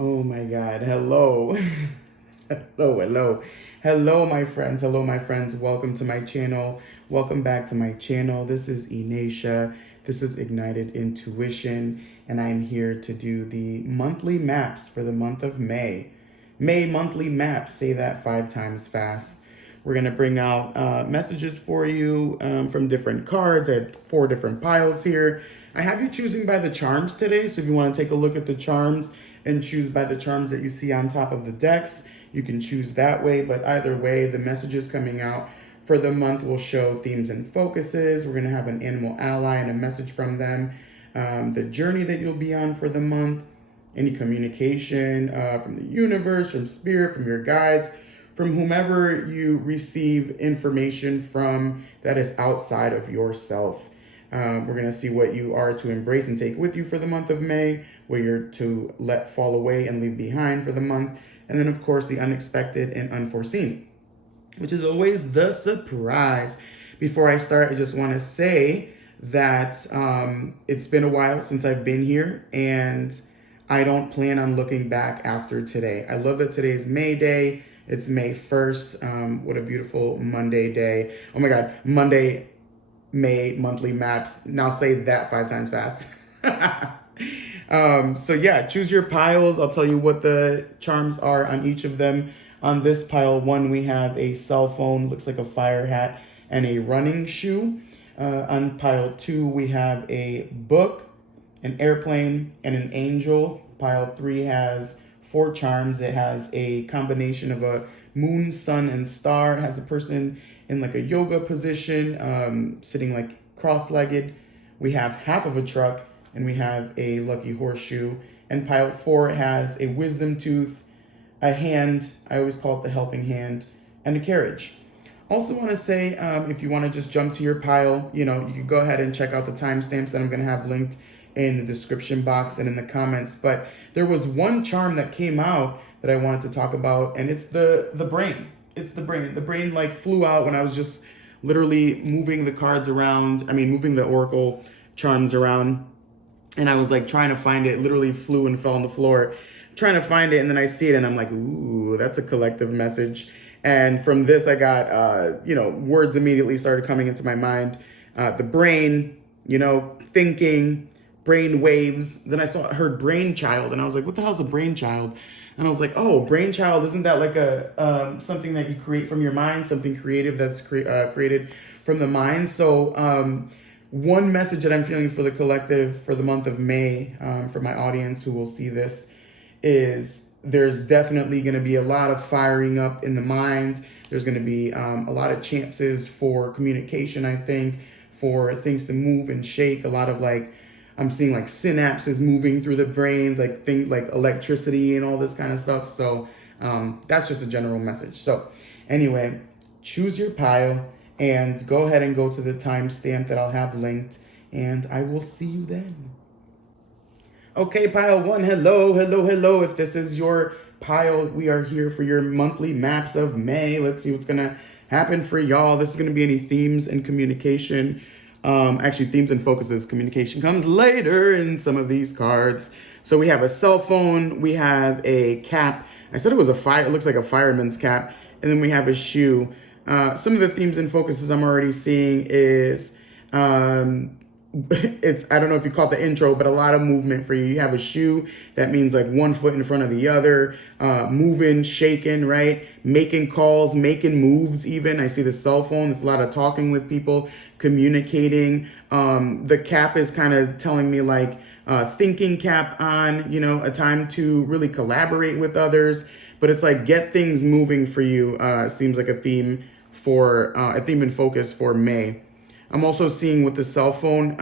Oh my God. Hello. Hello, my friends. Hello, my friends. Welcome to my channel. Welcome back to my channel. This is Ineisha. This is Ignited Intuition, and I'm here to do the monthly maps for the month of May. May monthly maps. Say that 5 times fast. We're going to bring out messages for you from different cards. I have 4 different piles here. I have you choosing by the charms today, so if you want to take a look at the charms and choose by the charms that you see on top of the decks, you can choose that way. But either way, the messages coming out for the month will show themes and focuses. We're going to have an animal ally and a message from them, the journey that you'll be on for the month, any communication from the universe, from spirit, from your guides, from whomever you receive information from that is outside of yourself. We're going to see what you are to embrace and take with you for the month of May, what you're to let fall away and leave behind for the month, and then, of course, the unexpected and unforeseen, which is always the surprise. Before I start, I just want to say that it's been a while since I've been here, and I don't plan on looking back after today. I love that today is May Day. It's May 1st. What a beautiful Monday day. Oh my God, Monday, May monthly maps. Now say that 5 times fast. So yeah, choose your piles. I'll tell you what the charms are on each of them. On this pile 1, we have a cell phone, looks like a fire hat, and a running shoe. On pile 2, we have a book, an airplane, and an angel. Pile 3 has 4 charms. It has a combination of a moon, sun, and star. It has a person in like a yoga position, sitting like cross-legged. We have half of a truck, and we have a lucky horseshoe. And pile 4 has a wisdom tooth, a hand, I always call it the helping hand, and a carriage. Also want to say, if you want to just jump to your pile, you can go ahead and check out the timestamps that I'm going to have linked in the description box and in the comments. But there was one charm that came out that I wanted to talk about, and it's the brain. It's the brain. The brain like flew out when I was just literally moving the cards around. Moving the oracle charms around. And I was like trying to find it. It literally flew and fell on the floor, trying to find it. And then I see it and I'm like, ooh, that's a collective message. And from this, I got, words immediately started coming into my mind. The brain, thinking, brain waves. Then heard brainchild, and I was like, what the hell's a brainchild? And I was like, oh, brainchild, isn't that like a something that you create from your mind, something creative that's created from the mind? So one message that I'm feeling for the collective for the month of May, for my audience who will see this, is there's definitely going to be a lot of firing up in the mind. There's going to be a lot of chances for communication, I think, for things to move and shake. A lot of I'm seeing synapses moving through the brains, like electricity and all this kind of stuff. So that's just a general message. So anyway, choose your pile and go ahead and go to the timestamp that I'll have linked, and I will see you then. Okay, pile 1, hello. If this is your pile, we are here for your monthly maps of May. Let's see what's gonna happen for y'all. This is gonna be any themes and communication. Actually, themes and focuses. Communication comes later in some of these cards. So we have a cell phone, we have a cap. I said it was it looks like a fireman's cap. And then we have a shoe. Some of the themes and focuses I'm already seeing is, I don't know if you call it the intro, but a lot of movement for you. You have a shoe. That means like one foot in front of the other, moving, shaking, right? Making calls, making moves even. I see the cell phone. It's a lot of talking with people, communicating. The cap is kind of telling me thinking cap on, a time to really collaborate with others. But it's like get things moving for you. Seems like a theme and focus for May. I'm also seeing with the cell phone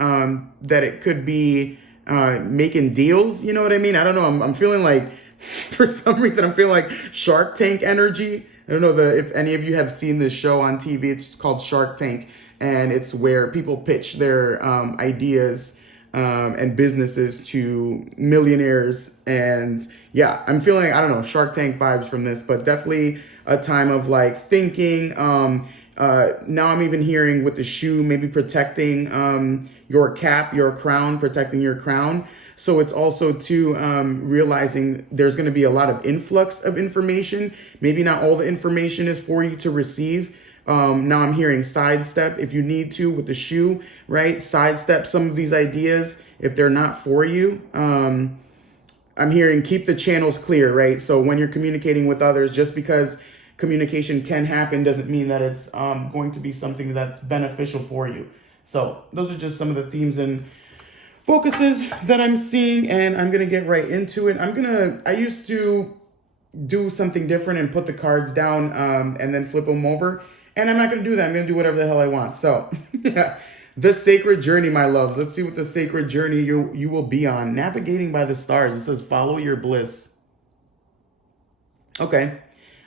that it could be making deals. You know what I mean? I don't know. I'm feeling like, for some reason, I'm feeling like Shark Tank energy. I don't know if any of you have seen this show on TV. It's called Shark Tank, and it's where people pitch their ideas and businesses to millionaires. And yeah, I'm feeling, I don't know, Shark Tank vibes from this, but definitely a time of thinking. Now I'm even hearing with the shoe, maybe protecting your cap, your crown, protecting your crown. So it's also to realizing there's going to be a lot of influx of information. Maybe not all the information is for you to receive. Now I'm hearing sidestep if you need to with the shoe, right? Sidestep some of these ideas if they're not for you. I'm hearing keep the channels clear, right? So when you're communicating with others, just because communication can happen doesn't mean that it's going to be something that's beneficial for you. So those are just some of the themes and focuses that I'm seeing, and I'm going to get right into it. I used to do something different and put the cards down and then flip them over. And I'm not going to do that. I'm going to do whatever the hell I want. So the sacred journey, my loves. Let's see what the sacred journey you will be on. Navigating by the stars. It says follow your bliss. Okay.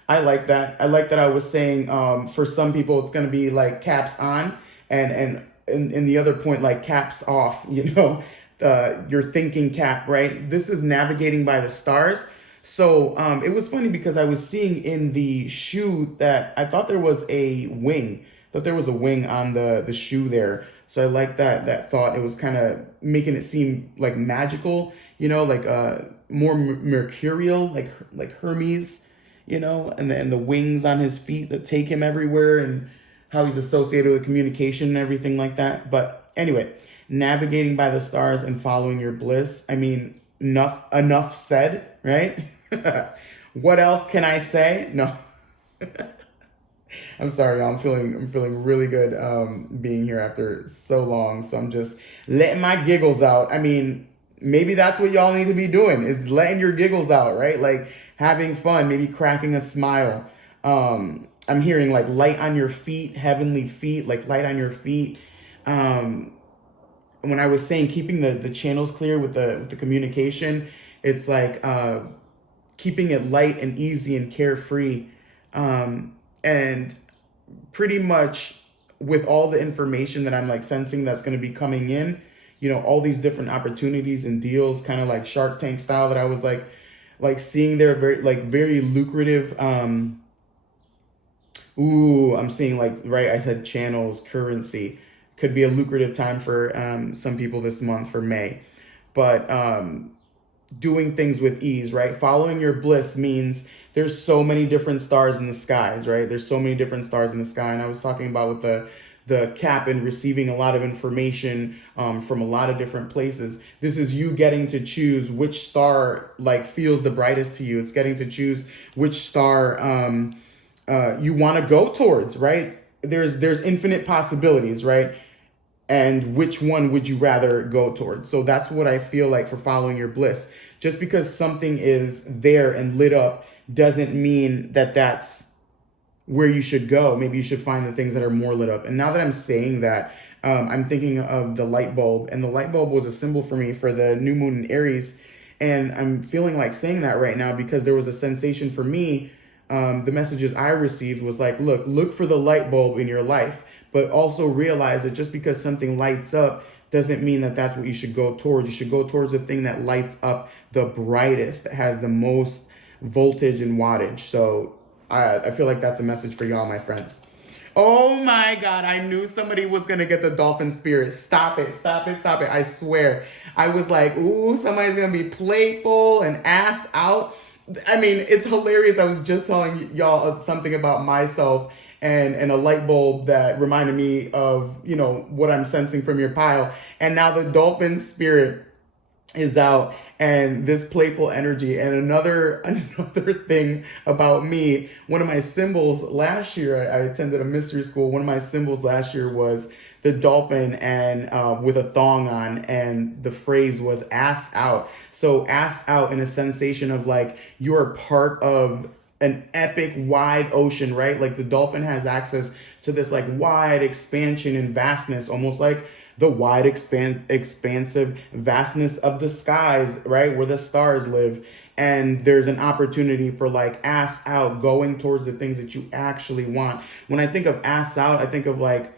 I like that. I like that I was saying for some people it's going to be like caps on and the other point like caps off, your thinking cap, right? This is navigating by the stars. So it was funny because I was seeing in the shoe that I thought there was a wing. I thought there was a wing on the shoe there. So I like that thought. It was kind of making it seem like magical, like more mercurial, like Hermes, and the wings on his feet that take him everywhere and how he's associated with communication and everything like that. But anyway, navigating by the stars and following your bliss. I mean, enough said, right? What else can I say? No. I'm sorry, y'all. I'm feeling really good being here after so long. So I'm just letting my giggles out. I mean, maybe that's what y'all need to be doing, is letting your giggles out, right? Like having fun, maybe cracking a smile. I'm hearing like light on your feet, heavenly feet, like light on your feet. When I was saying keeping the channels clear with the communication, it's like keeping it light and easy and carefree. And pretty much with all the information that I'm like sensing that's going to be coming in, all these different opportunities and deals, kind of like Shark Tank style that I was like seeing there, very lucrative. I'm seeing I said channels, currency. Could be a lucrative time for some people this month for May. But doing things with ease, right? Following your bliss means there's so many different stars in the skies, right? There's so many different stars in the sky. And I was talking about with the cap and receiving a lot of information from a lot of different places. This is you getting to choose which star feels the brightest to you. It's getting to choose which star you want to go towards, right? There's infinite possibilities, right? And which one would you rather go towards? So that's what I feel like for following your bliss. Just because something is there and lit up doesn't mean that that's where you should go. Maybe you should find the things that are more lit up. And now that I'm saying that, I'm thinking of the light bulb. And the light bulb was a symbol for me for the new moon in Aries. And I'm feeling like saying that right now because there was a sensation for me. The messages I received was like, look for the light bulb in your life. But also realize that just because something lights up doesn't mean that that's what you should go towards. You should go towards the thing that lights up the brightest, that has the most voltage and wattage. So I feel like that's a message for y'all, my friends. Oh my God, I knew somebody was going to get the dolphin spirit. Stop it. I swear. I was like, ooh, somebody's going to be playful and ass out. I mean, it's hilarious. I was just telling y'all something about myself and a light bulb that reminded me of, what I'm sensing from your pile. And now the dolphin spirit is out and this playful energy. And another thing about me, one of my symbols last year, I attended a mystery school. One of my symbols last year was the dolphin and with a thong on, and the phrase was ass out. So ass out in a sensation of like you're part of an epic wide ocean, right? Like the dolphin has access to this like wide expansion and vastness, almost like the wide expansive vastness of the skies, right? Where the stars live. And there's an opportunity for like ass out, going towards the things that you actually want. When I think of ass out, I think of like,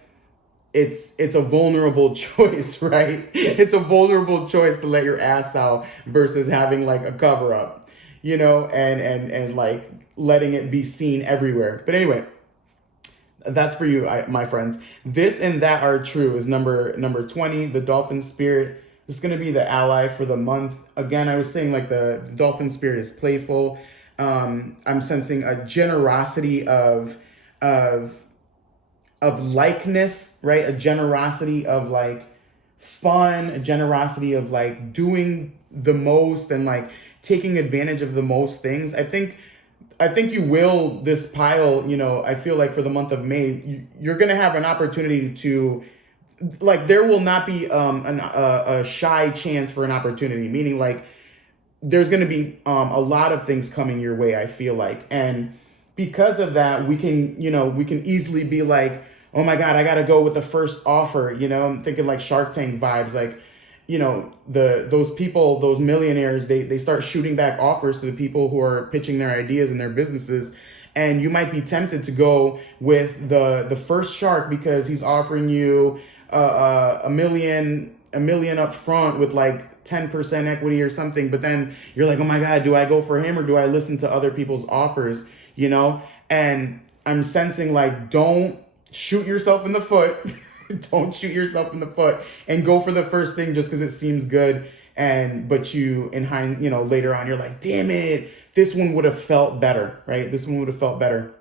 it's a vulnerable choice, right? It's a vulnerable choice to let your ass out versus having like a cover up, and like letting it be seen everywhere. But anyway, that's for you, my friends. This and that are true is number 20, the dolphin spirit. This is going to be the ally for the month. Again, I was saying like the dolphin spirit is playful. I'm sensing a generosity of likeness, right? A generosity of like fun, a generosity of like doing the most and like taking advantage of the most things. I think you will, this pile, I feel like for the month of May, you're going to have an opportunity to, like, there will not be a shy chance for an opportunity, meaning like there's going to be a lot of things coming your way, I feel like. And because of that, we can easily be like, oh my God, I got to go with the first offer. I'm thinking like Shark Tank vibes, like, those people, those millionaires, they start shooting back offers to the people who are pitching their ideas and their businesses. And you might be tempted to go with the first shark because he's offering you a million up front with like 10% equity or something. But then you're like, oh my God, do I go for him or do I listen to other people's offers? And I'm sensing like, don't shoot yourself in the foot. Don't shoot yourself in the foot and go for the first thing just because it seems good. But you, later on, you're like, damn it, this one would have felt better, right? This one would have felt better.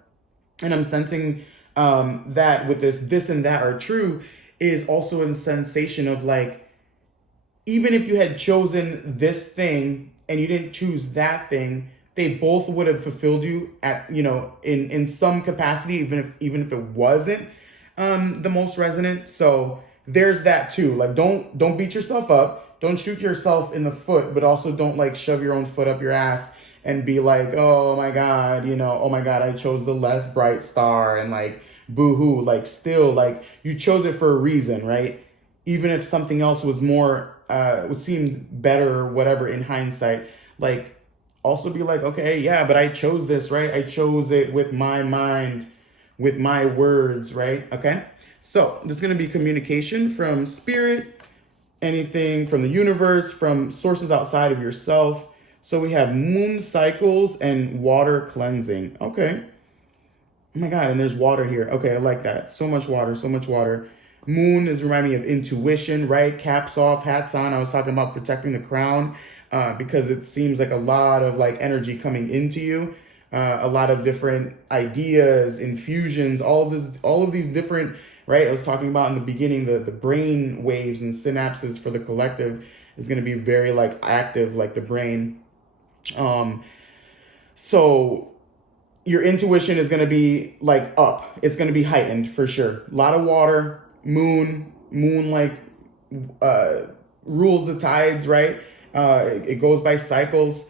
And I'm sensing that with this and that are true is also a sensation of like, even if you had chosen this thing and you didn't choose that thing, they both would have fulfilled you at, in some capacity, even if it wasn't the most resonant. So there's that too. Like, don't beat yourself up. Don't shoot yourself in the foot, but also don't like shove your own foot up your ass and be like, oh my God, oh my God, I chose the less bright star and like boo-hoo. Like, still, like, you chose it for a reason, right? Even if something else was more seemed better or whatever in hindsight, like, also be like, okay, yeah, but I chose this, right? I chose it with my mind, with my words, right? Okay. So this is going to be communication from spirit, anything from the universe, from sources outside of yourself. So we have moon cycles and water cleansing. Okay. Oh my God. And there's water here. Okay. I like that. So much water, so much water. Moon is reminding me of intuition, right? Caps off, hats on. I was talking about protecting the crown because it seems like a lot of like energy coming into you. A lot of different ideas, infusions, all of these different, right? I was talking about in the beginning, the brain waves and synapses for the collective is going to be very like active, like the brain. So your intuition is going to be like up. It's going to be heightened for sure. A lot of water, moon like rules the tides, right? It goes by cycles.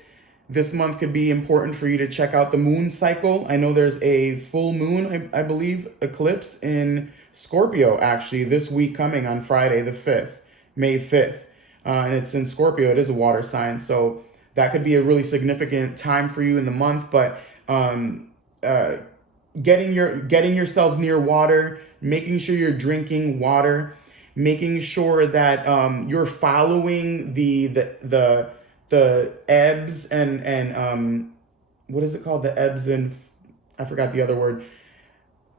This month could be important for you to check out the moon cycle. I know there's a full moon, I believe, eclipse in Scorpio, actually, this week coming on Friday the 5th, May 5th. And it's in Scorpio. It is a water sign. So that could be a really significant time for you in the month. But getting yourselves near water, making sure you're drinking water, making sure that you're following the ebbs and what is it called? The ebbs and I forgot the other word.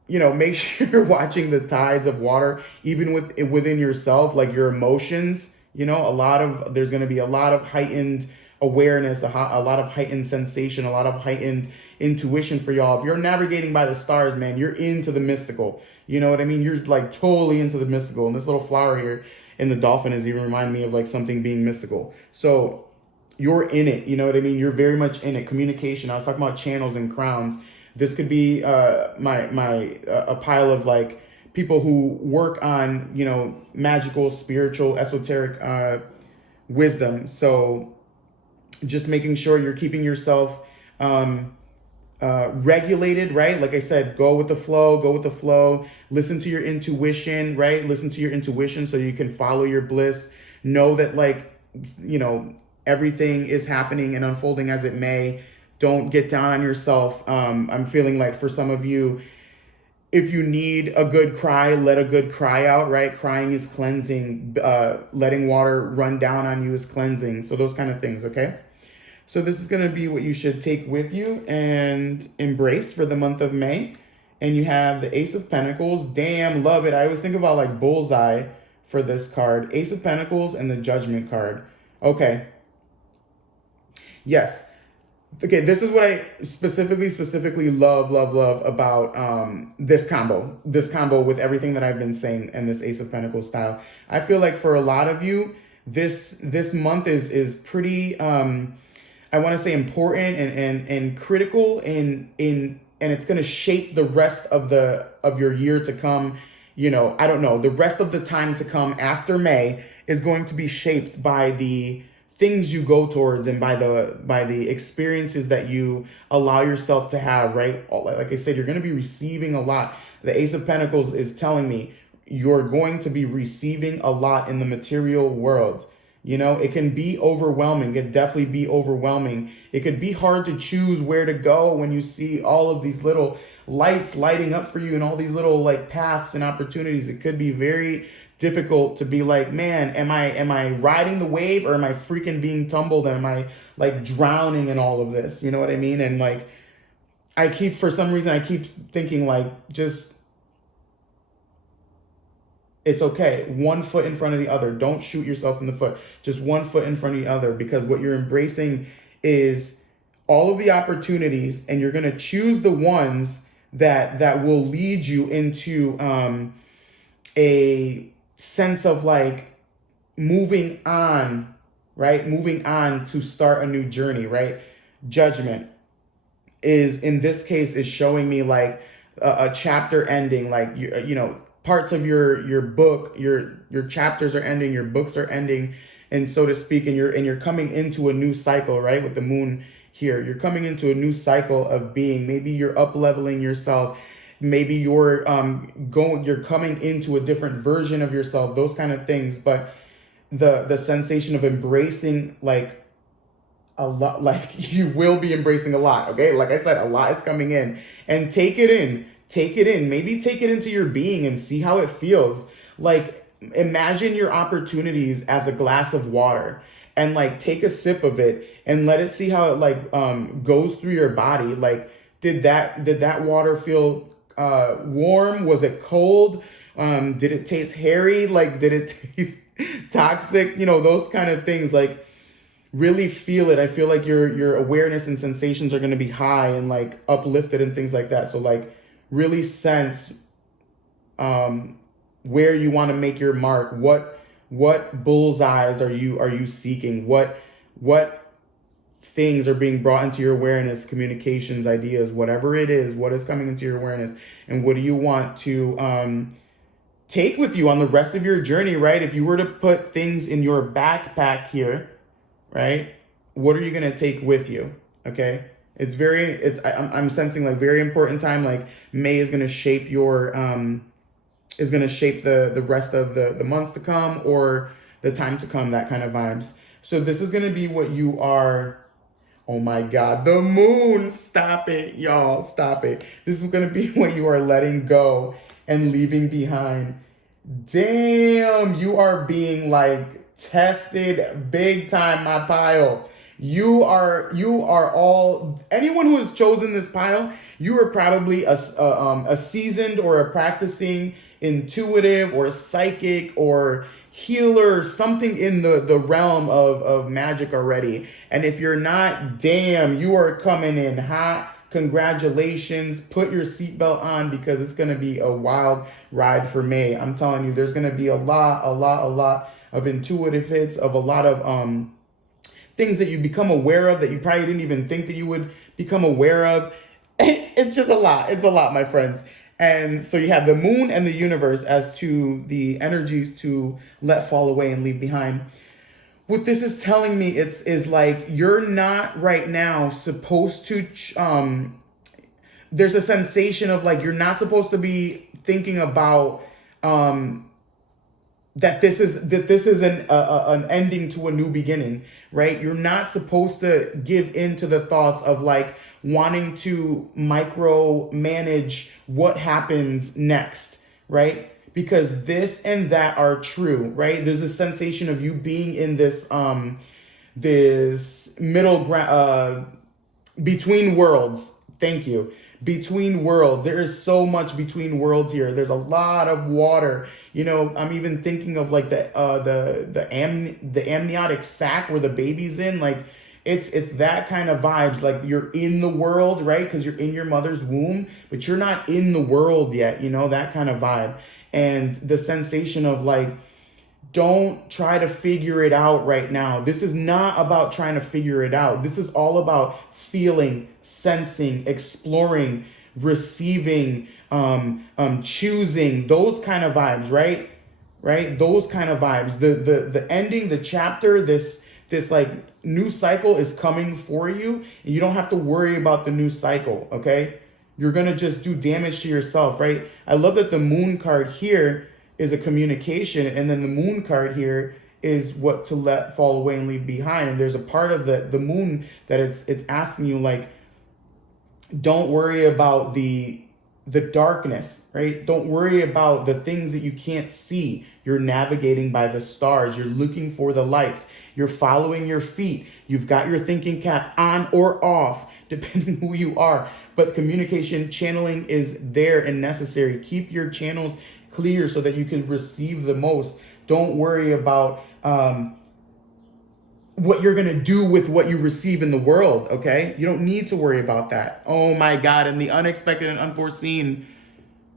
Make sure you're watching the tides of water, even within yourself, like your emotions. There's going to be a lot of heightened awareness, a lot of heightened sensation, a lot of heightened intuition for y'all. If you're navigating by the stars, man, you're into the mystical. You know what I mean? You're like totally into the mystical. And this little flower here in the dolphin is even reminding me of like something being mystical. So you're in it. You know what I mean? You're very much in it. Communication. I was talking about channels and crowns. This could be a pile of like people who work on, magical, spiritual, esoteric wisdom. So just making sure you're keeping yourself regulated, right? Like I said, go with the flow, listen to your intuition, right? Listen to your intuition so you can follow your bliss. Know that everything is happening and unfolding as it may. Don't get down on yourself. I'm feeling like for some of you, if you need a good cry, let a good cry out, right? Crying is cleansing. Letting water run down on you is cleansing. So those kind of things, okay? So this is going to be what you should take with you and embrace for the month of May. And you have the Ace of Pentacles. Damn, love it. I always think about like bullseye for this card. Ace of Pentacles and the Judgment card. Okay. Yes. Okay, this is what I specifically love about this combo. This combo with everything that I've been saying in this Ace of Pentacles style. I feel like for a lot of you, this month is pretty I want to say important and critical and it's going to shape the rest of your year to come. You know, I don't know, the rest of the time to come after May is going to be shaped by the things you go towards and by the experiences that you allow yourself to have, right? Like I said, you're going to be receiving a lot. The Ace of Pentacles is telling me you're going to be receiving a lot in the material world. You know, it can be overwhelming. It can definitely be overwhelming. It could be hard to choose where to go when you see all of these little lights lighting up for you and all these little like paths and opportunities. It could be very difficult to be like, man, am I riding the wave or am I freaking being tumbled? Am I like drowning in all of this? You know what I mean? And like, for some reason, I keep thinking like, just, it's okay. One foot in front of the other. Don't shoot yourself in the foot. Just one foot in front of the other, because what you're embracing is all of the opportunities, and you're going to choose the ones that will lead you into a sense of like moving on, right? Moving on to start a new journey, right? Judgment is, in this case, is showing me like a chapter ending, like, you know, parts of your book, your chapters are ending, your books are ending, and so to speak, and you're coming into a new cycle, right? With the moon here, you're coming into a new cycle of being. Maybe you're up leveling yourself. Maybe you're coming into a different version of yourself, those kind of things. But the sensation of embracing like a lot, like you will be embracing a lot. Okay. Like I said, a lot is coming in, and take it in. Maybe take it into your being and see how it feels. Like, imagine your opportunities as a glass of water, and like take a sip of it and let it see how it like goes through your body. Like, did that water feel warm? Was it cold? Did it taste hairy? Like, did it taste toxic? You know, those kind of things. Like, really feel it. I feel like your awareness and sensations are going to be high and like uplifted and things like that. So like, really sense where you want to make your mark. What bullseyes are you seeking? What things are being brought into your awareness, communications, ideas, whatever it is, what is coming into your awareness, and what do you want to take with you on the rest of your journey, right? If you were to put things in your backpack here, right, what are you going to take with you? Okay. I'm sensing like very important time. Like, May is going to shape the rest of the months to come, or the time to come, that kind of vibes. So this is going to be what you are. Oh my God, the moon. Stop it, y'all. Stop it. This is going to be what you are letting go and leaving behind. Damn, you are being like tested big time, my pile. You are all, anyone who has chosen this pile, you are probably a seasoned or a practicing intuitive or psychic or healer, something in the realm of magic already. And if you're not, damn, you are coming in hot. Congratulations. Put your seatbelt on, because it's going to be a wild ride for May. I'm telling you, there's going to be a lot of intuitive hits, of a lot of things that you become aware of that you probably didn't even think that you would become aware of. It's just a lot. It's a lot, my friends. And so you have the moon and the universe as to the energies to let fall away and leave behind. What this is telling me is like, you're not right now supposed to, there's a sensation of like, you're not supposed to be thinking about, that this is an ending to a new beginning, right? You're not supposed to give in to the thoughts of like wanting to micromanage what happens next, right? Because this and that are true, right? There's a sensation of you being in this this middle ground, between worlds. Thank you. between worlds. There is so much between worlds here. There's a lot of water. You know, I'm even thinking of like the amniotic sac where the baby's in. Like it's that kind of vibes. Like you're in the world, right? Because you're in your mother's womb, but you're not in the world yet. You know, that kind of vibe. And the sensation of like, don't try to figure it out right now. This is not about trying to figure it out. This is all about feeling, sensing, exploring, receiving, choosing, those kind of vibes, right? Right? Those kind of vibes. The ending, the chapter, this like new cycle is coming for you. And you don't have to worry about the new cycle, okay? You're going to just do damage to yourself, right? I love that the moon card here is a communication, and then the moon card here is what to let fall away and leave behind. And there's a part of the moon that it's asking you, like, don't worry about the darkness, right? Don't worry about the things that you can't see. You're navigating by the stars. You're looking for the lights. You're following your feet. You've got your thinking cap on or off, depending who you are. But communication channeling is there and necessary. Keep your channels clear so that you can receive the most. Don't worry about what you're going to do with what you receive in the world, okay? You don't need to worry about that. Oh my God, and the unexpected and unforeseen.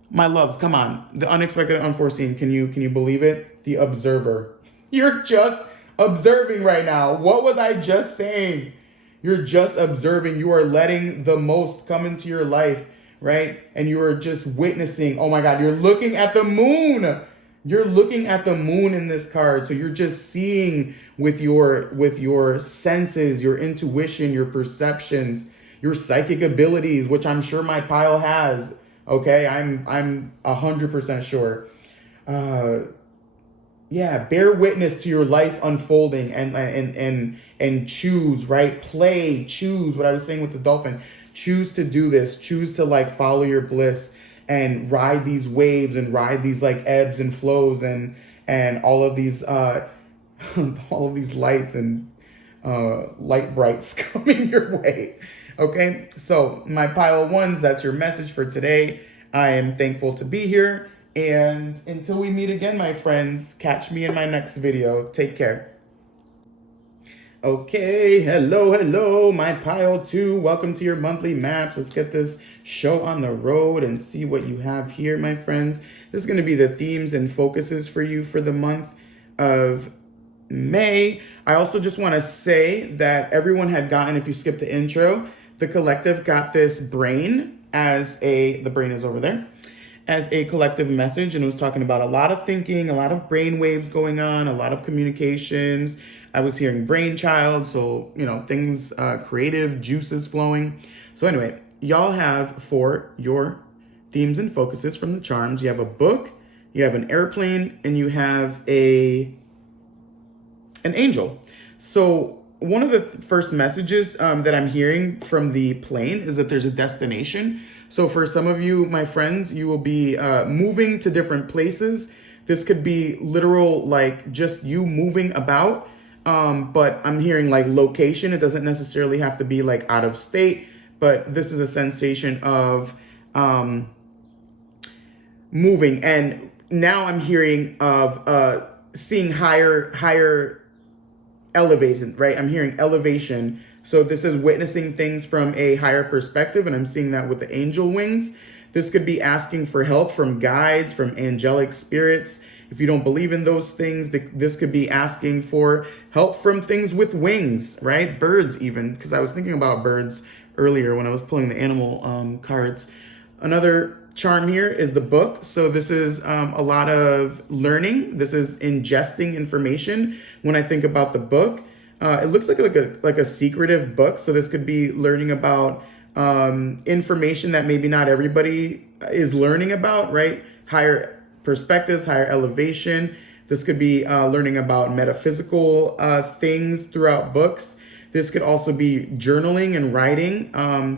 My loves, come on. The unexpected and unforeseen, can you believe it? The observer. You're just observing right now. What was I just saying? You're just observing. You are letting the most come into your life, right? And you are just witnessing. Oh my God, you're looking at the moon. You're looking at the moon in this card. So you're just seeing with your senses, your intuition, your perceptions, your psychic abilities, which I'm sure my pile has. Okay, I'm 100% sure. Yeah, bear witness to your life unfolding and choose, right? Play, choose what I was saying with the dolphin. Choose to do this. Choose to like follow your bliss and ride these waves and ride these like ebbs and flows and all of these all of these lights and light brights coming your way. Okay, so my pile of ones, that's your message for today. I am thankful to be here. And until we meet again, my friends, catch me in my next video. Take care. Okay, hello, my pile 2. Welcome to your monthly maps. Let's get this show on the road and see what you have here, my friends. This is going to be the themes and focuses for you for the month of May. I also just want to say that everyone had gotten, if you skip the intro, the collective got this brain the brain is over there, as a collective message, and it was talking about a lot of thinking, a lot of brain waves going on, a lot of communications. I was hearing brainchild, so, you know, things, creative juices flowing. So anyway, y'all have for your themes and focuses from the charms, you have a book, you have an airplane, and you have an angel. So one of the first messages that I'm hearing from the plane is that there's a destination. So for some of you, my friends, you will be moving to different places. This could be literal, like just you moving about. But I'm hearing like location. It doesn't necessarily have to be like out of state, but this is a sensation of moving. And now I'm hearing of seeing higher elevation, right? I'm hearing elevation. So this is witnessing things from a higher perspective, and I'm seeing that with the angel wings. This could be asking for help from guides, from angelic spirits. If you don't believe in those things, this could be asking for help from things with wings, right? Birds even, because I was thinking about birds earlier when I was pulling the animal cards. Another charm here is the book. So this is a lot of learning. This is ingesting information. When I think about the book, it looks like a secretive book. So this could be learning about information that maybe not everybody is learning about, right? Higher perspectives, higher elevation. This could be learning about metaphysical things throughout books. This could also be journaling and writing,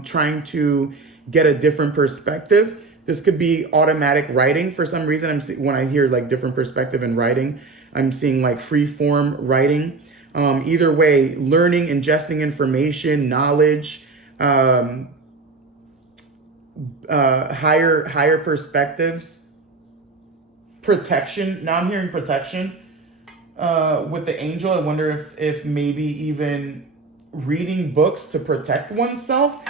trying to get a different perspective. This could be automatic writing. For some reason, when I hear like different perspective in writing, I'm seeing like free form writing. Either way, learning, ingesting information, knowledge, higher perspectives, protection. Now I'm hearing protection with the angel. I wonder if maybe even reading books to protect oneself.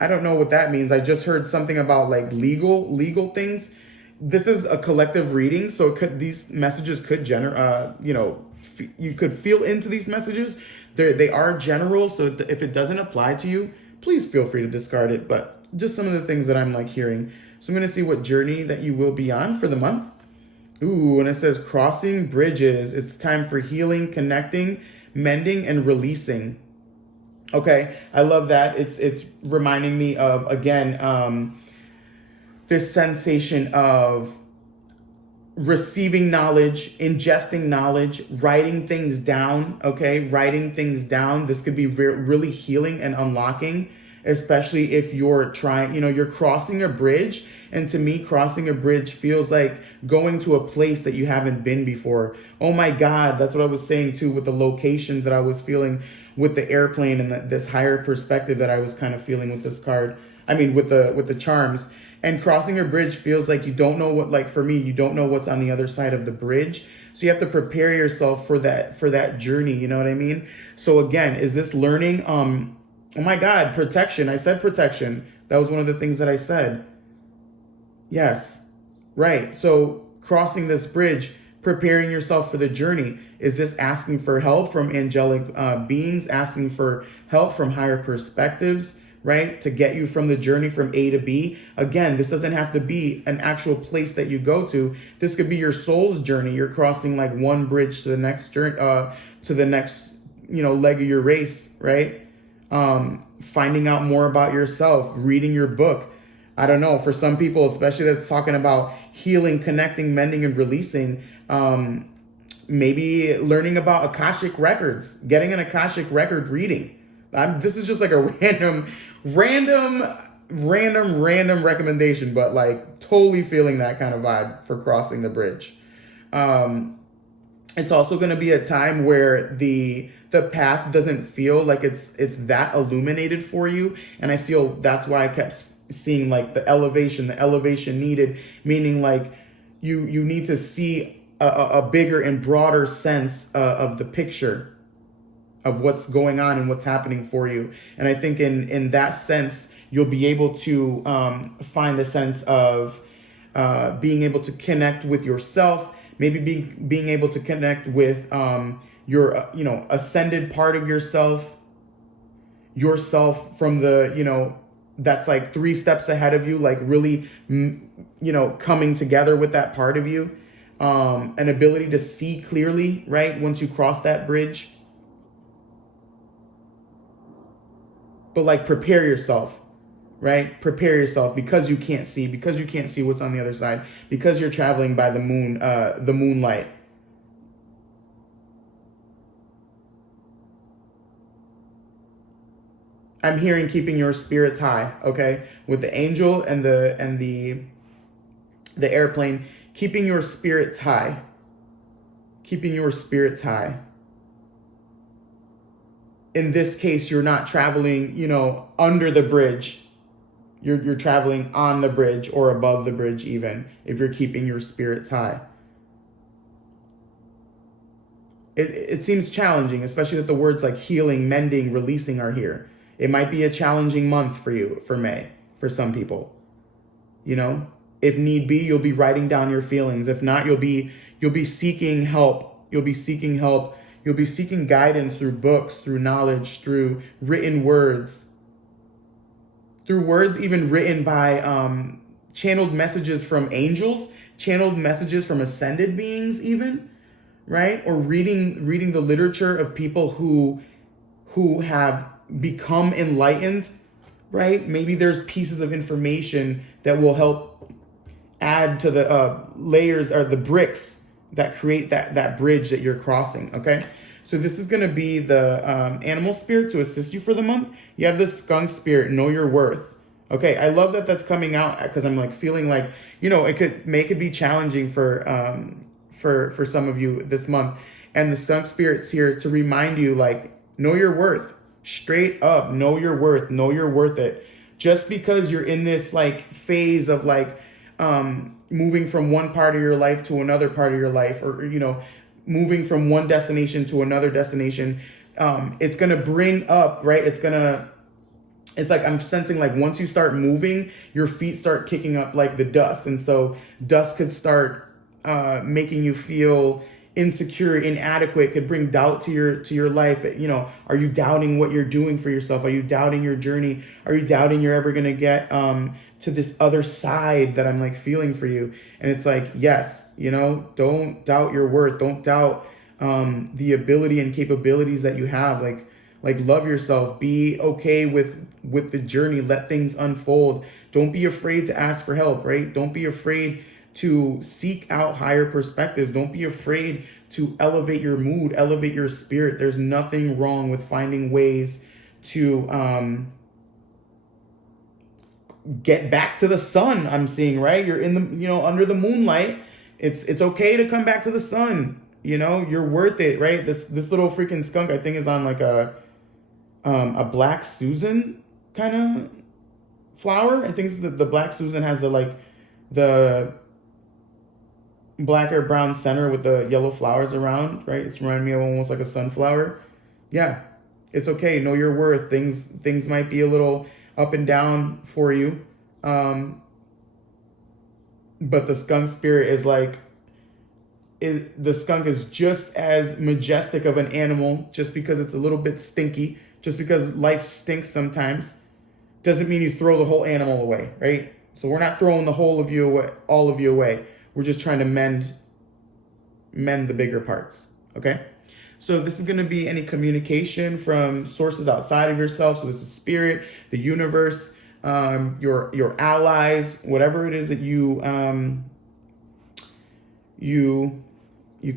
I don't know what that means. I just heard something about like legal things. This is a collective reading, so these messages could you could feel into these messages. They are general, so if it doesn't apply to you, please feel free to discard it. But just some of the things that I'm like hearing. So I'm going to see what journey that you will be on for the month. Ooh, and it says crossing bridges. It's time for healing, connecting, mending, and releasing. Okay, I love that. It's reminding me of, again, this sensation of receiving knowledge, ingesting knowledge, writing things down. Okay, writing things down. This could be really healing and unlocking, especially if you're trying, you're crossing a bridge. And to me, crossing a bridge feels like going to a place that you haven't been before. Oh my God, that's what I was saying too with the locations that I was feeling with the airplane and this higher perspective that I was kind of feeling with this card. I mean, with the charms. And crossing a bridge feels like you don't know what, like for me, you don't know what's on the other side of the bridge. So you have to prepare yourself for that journey. You know what I mean? So again, is this learning? Oh my God, protection. I said protection. That was one of the things that I said. Yes, right. So crossing this bridge, preparing yourself for the journey. Is this asking for help from angelic beings, asking for help from higher perspectives, right? To get you from the journey from A to B. Again, this doesn't have to be an actual place that you go to. This could be your soul's journey. You're crossing like one bridge to the next journey, to the next, leg of your race, right? Finding out more about yourself, reading your book. I don't know, for some people, especially that's talking about healing, connecting, mending, and releasing, maybe learning about Akashic records, getting an Akashic record reading. This is just like a random recommendation, but like totally feeling that kind of vibe for crossing the bridge. It's also going to be a time where the path doesn't feel like it's that illuminated for you. And I feel that's why I kept seeing like the elevation needed, meaning like you need to see a bigger and broader sense of the picture of what's going on and what's happening for you. And I think in that sense, you'll be able to find a sense of being able to connect with yourself, maybe being able to connect with your ascended part of yourself from the that's like 3 steps ahead of you, like really coming together with that part of you, an ability to see clearly, right, once you cross that bridge. But like prepare yourself, right? Prepare yourself because you can't see what's on the other side, because you're traveling by the moonlight. I'm hearing keeping your spirits high, okay? With the angel and the airplane, keeping your spirits high. Keeping your spirits high. In this case, you're not traveling, under the bridge. You're traveling on the bridge or above the bridge even, if you're keeping your spirits high. It seems challenging, especially that the words like healing, mending, releasing are here. It might be a challenging month for you, for May, for some people. If need be, you'll be writing down your feelings. If not, you'll be seeking help. You'll be seeking help. You'll be seeking guidance through books, through knowledge, through written words, through words even written by channeled messages from angels, channeled messages from ascended beings even, right? Or reading the literature of people who have become enlightened, right? Maybe there's pieces of information that will help add to the layers or the bricks that create that bridge that you're crossing, okay? So this is going to be the animal spirit to assist you for the month. You have the skunk spirit, know your worth. Okay, I love that that's coming out because I'm like feeling like, it could be challenging for some of you this month. And the skunk spirit's here to remind you, like, know your worth. Straight up, know your worth. Know you're worth it. Just because you're in this like phase of like moving from one part of your life to another part of your life, or moving from one destination to another destination, it's gonna bring up, right? It's like I'm sensing like once you start moving, your feet start kicking up like the dust, and so dust could start making you feel insecure, inadequate, could bring doubt to your life. Are you doubting what you're doing for yourself? Are you doubting your journey? Are you doubting you're ever gonna get to this other side that I'm like feeling for you? And it's like, yes, don't doubt your worth. Don't doubt the ability and capabilities that you have. Like love yourself. Be okay with the journey. Let things unfold. Don't be afraid to ask for help, right? Don't be afraid to seek out higher perspective. Don't be afraid to elevate your mood, elevate your spirit. There's nothing wrong with finding ways to get back to the sun. I'm seeing, right? You're in the, under the moonlight. It's okay to come back to the sun. You're worth it, right? This little freaking skunk, I think, is on like a Black Susan kind of flower. I think the Black Susan has the black or brown center with the yellow flowers around, right? It's reminding me of almost like a sunflower. Yeah, it's okay. Know your worth. Things might be a little up and down for you, but the skunk spirit is like, the skunk is just as majestic of an animal. Just because it's a little bit stinky, just because life stinks sometimes, doesn't mean you throw the whole animal away, right? So we're not throwing the whole of you away, all of you away. We're just trying to mend the bigger parts, okay? So this is going to be any communication from sources outside of yourself. So it's the spirit, the universe, your allies, whatever it is that you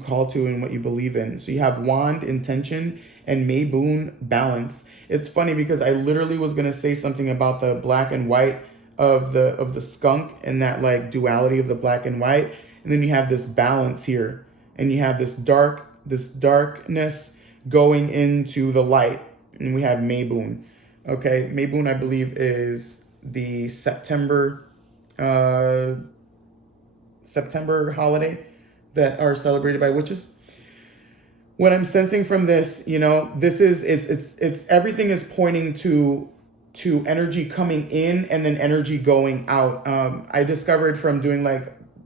call to and what you believe in. So you have wand, intention, and Mayboon, balance. It's funny because I literally was going to say something about the black and white of the skunk and that like duality of the black and white, and then you have this balance here, and you have this darkness going into the light, and we have Mayboon. Okay, Mayboon, I believe, is the September holiday that are celebrated by witches. What I'm sensing from this, it's everything is pointing to energy coming in and then energy going out. I discovered from doing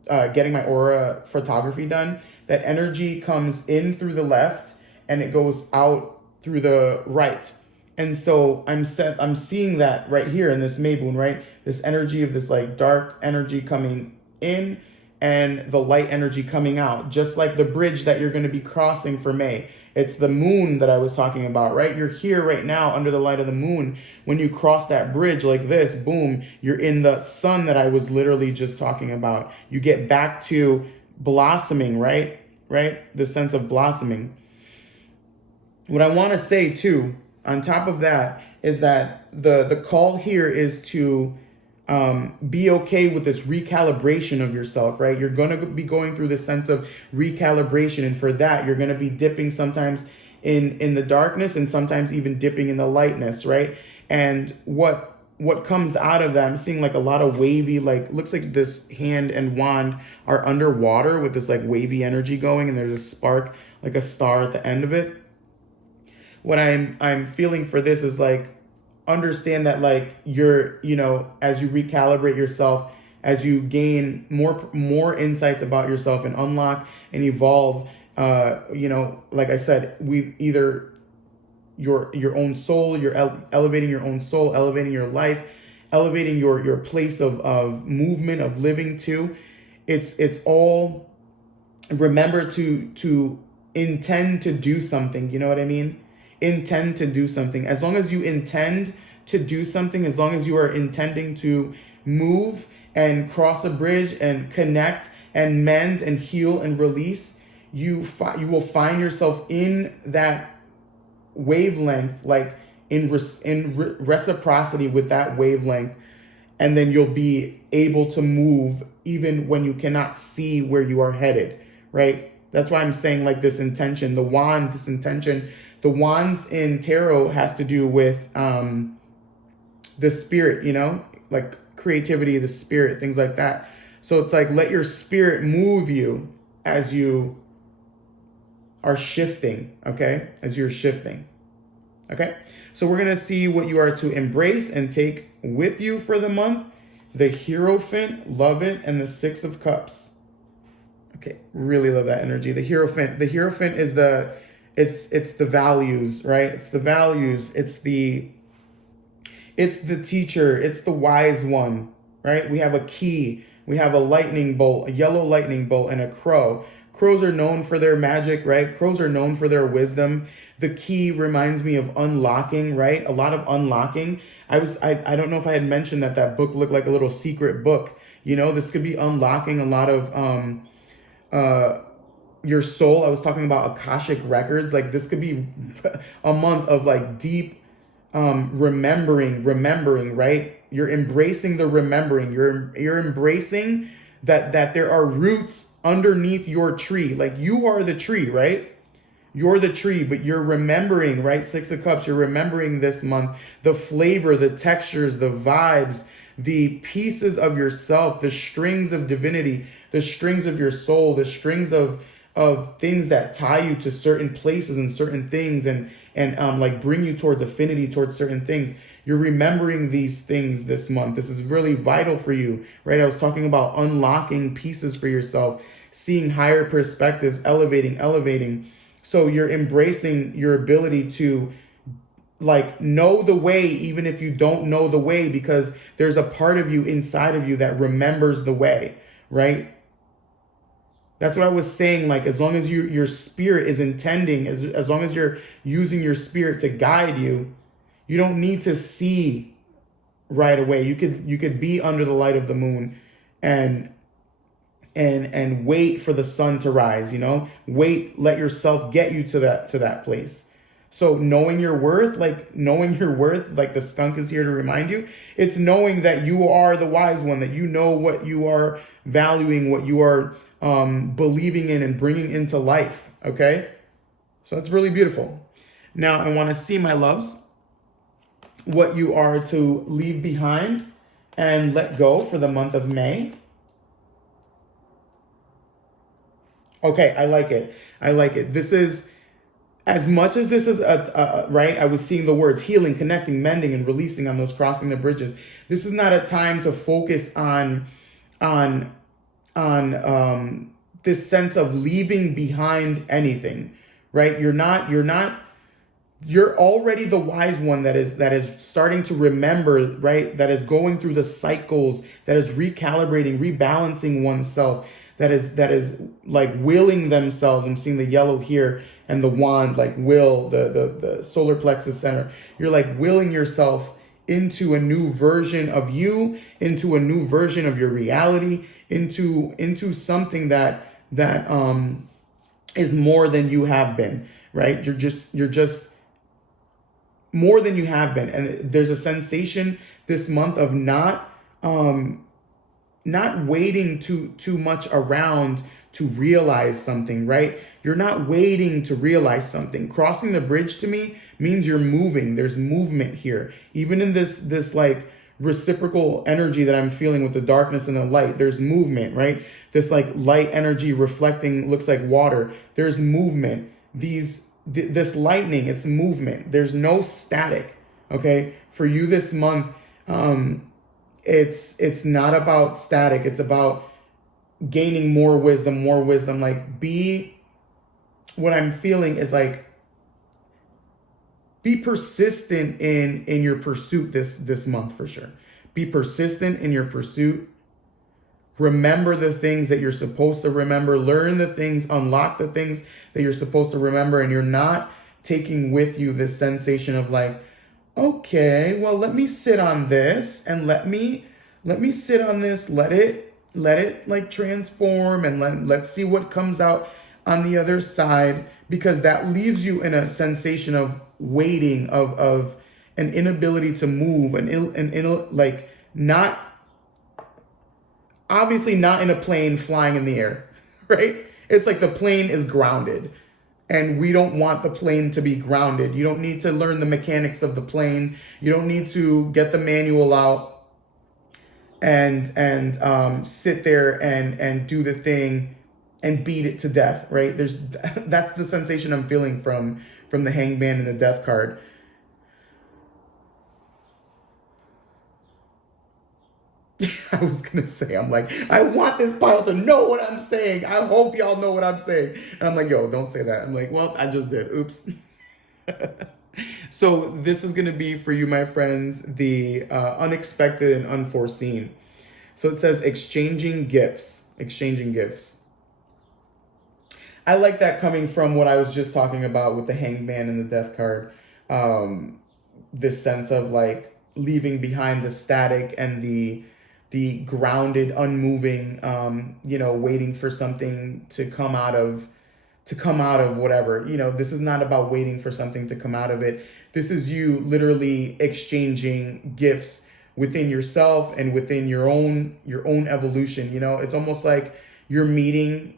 getting my aura photography done that energy comes in through the left and it goes out through the right. And so I'm seeing that right here in this Mayboon, right? This energy of this like dark energy coming in and the light energy coming out, just like the bridge that you're going to be crossing for May. It's the moon that I was talking about, right? You're here right now under the light of the moon. When you cross that bridge like this, boom, you're in the sun that I was literally just talking about. You get back to blossoming, right? The sense of blossoming. What I want to say too, on top of that, is that the call here is to be okay with this recalibration of yourself, right? You're going to be going through this sense of recalibration. And for that, you're going to be dipping sometimes in the darkness and sometimes even dipping in the lightness, right? And what comes out of that, I'm seeing like a lot of wavy, like looks like this hand and wand are underwater with this like wavy energy going, and there's a spark, like a star at the end of it. What I'm feeling for this is like, understand that like you're, as you recalibrate yourself, as you gain more insights about yourself and unlock and evolve, like I said, we either your own soul, you're elevating your own soul, elevating your life, elevating your place of movement, of living too. It's all, remember to intend to do something. You know what I mean? Intend to do something. As long as you intend to do something, as long as you are intending to move and cross a bridge and connect and mend and heal and release, you will find yourself in that wavelength, like in reciprocity with that wavelength, and then you'll be able to move even when you cannot see where you are headed, right? That's why I'm saying like this intention, the wand, this intention. The wands in tarot has to do with the spirit, you know, like creativity, the spirit, things like that. So it's like, let your spirit move you as you are shifting, okay? As you're shifting, okay? So we're going to see what you are to embrace and take with you for the month. The Hierophant, love it, and the Six of Cups. Okay, really love that energy. The Hierophant is it's the values, right? It's the values. It's the teacher. It's the wise one, right? We have a key. We have a lightning bolt, a yellow lightning bolt, and a crow. Crows are known for their magic, right? Crows are known for their wisdom. The key reminds me of unlocking, right? A lot of unlocking. I don't know if I had mentioned that book looked like a little secret book. You know, this could be unlocking a lot of your soul. I was talking about Akashic records. Like this could be a month of like deep remembering, right? You're embracing the remembering. You're embracing that there are roots underneath your tree. Like you are the tree, right? You're the tree, but you're remembering, right? Six of Cups, you're remembering this month, the flavor, the textures, the vibes, the pieces of yourself, the strings of divinity, the strings of your soul, the strings of things that tie you to certain places and certain things and like bring you towards affinity towards certain things. You're remembering these things this month. This is really vital for you, right? I was talking about unlocking pieces for yourself, seeing higher perspectives, elevating. So you're embracing your ability to like know the way, even if you don't know the way, because there's a part of you inside of you that remembers the way, right? That's what I was saying. Like, as long as your spirit is intending, as long as you're using your spirit to guide you, you don't need to see right away. You could be under the light of the moon and wait for the sun to rise, you know? Wait, let yourself get you to that place. So knowing your worth, like the skunk is here to remind you, it's knowing that you are the wise one, that you know what you are valuing, what you are believing in and bringing into life, okay? So that's really beautiful. Now I want to see, my loves, what you are to leave behind and let go for the month of May. Okay, I like it. This is, as much as this is right, I was seeing the words healing, connecting, mending, and releasing on those crossing the bridges. This is not a time to focus on this sense of leaving behind anything, right? You're already the wise one that is starting to remember, right? That is going through the cycles, that is recalibrating, rebalancing oneself, that is like willing themselves. I'm seeing the yellow here and the wand, like will, the solar plexus center. You're like willing yourself into a new version of you, into a new version of your reality, into something that is more than you have been, right? You're just more than you have been. And there's a sensation this month of not waiting too much around to realize something, right? You're not waiting to realize something. Crossing the bridge to me means you're moving. There's movement here. Even in this like reciprocal energy that I'm feeling with the darkness and the light, there's movement, right? This like light energy reflecting looks like water. There's movement. This lightning, it's movement. There's no static, okay? For you this month, it's not about static. It's about gaining more wisdom. Like what I'm feeling is like, be persistent in your pursuit this month for sure. Be persistent in your pursuit. Remember the things that you're supposed to remember. Learn the things, unlock the things that you're supposed to remember. And you're not taking with you this sensation of like, okay, well, let me sit on this and let me sit on this. Let it like transform and let's see what comes out on the other side, because that leaves you in a sensation of waiting, of an inability to move, like not, obviously not in a plane flying in the air, right? It's like the plane is grounded. And we don't want the plane to be grounded. You don't need to learn the mechanics of the plane. You don't need to get the manual out and sit there and do the thing and beat it to death, right? That's the sensation I'm feeling from the hangman and the death card. I was gonna say, I'm like, I want this pile to know what I'm saying. I hope y'all know what I'm saying. And I'm like, yo, don't say that. I'm like, well, I just did. Oops. So this is gonna be for you, my friends, the unexpected and unforeseen. So it says exchanging gifts. Exchanging gifts. I like that coming from what I was just talking about with the hangman and the death card. This sense of like leaving behind the static and the grounded, unmoving, waiting for something to come out of whatever. This is not about waiting for something to come out of it. This is you literally exchanging gifts within yourself and within your own evolution. It's almost like you're meeting,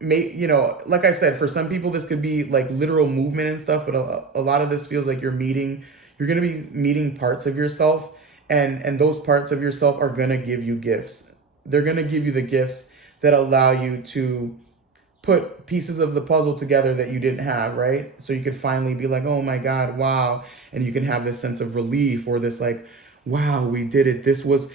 like I said, for some people this could be like literal movement and stuff, but a lot of this feels like you're going to be meeting parts of yourself. And those parts of yourself are going to give you gifts. They're going to give you the gifts that allow you to put pieces of the puzzle together that you didn't have, right? So you could finally be like, oh my God, wow. And you can have this sense of relief or this like, wow, we did it. This was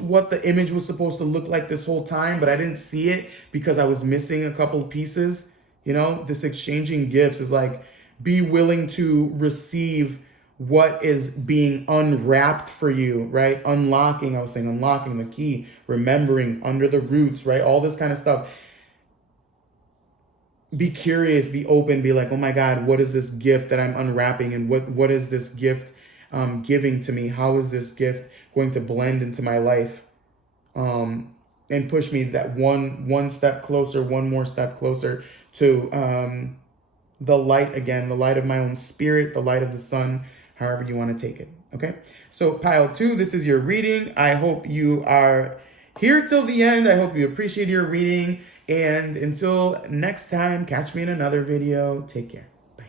what the image was supposed to look like this whole time, but I didn't see it because I was missing a couple of pieces. This exchanging gifts is like, be willing to receive what is being unwrapped for you, right? Unlocking the key, remembering, under the roots, right? All this kind of stuff. Be curious, be open, be like, oh my God, what is this gift that I'm unwrapping? And what is this gift giving to me? How is this gift going to blend into my life? And push me that one step closer, one more step closer to the light again, the light of my own spirit, the light of the sun, however you want to take it. Okay. So pile 2, this is your reading. I hope you are here till the end. I hope you appreciate your reading. And until next time, catch me in another video. Take care. Bye.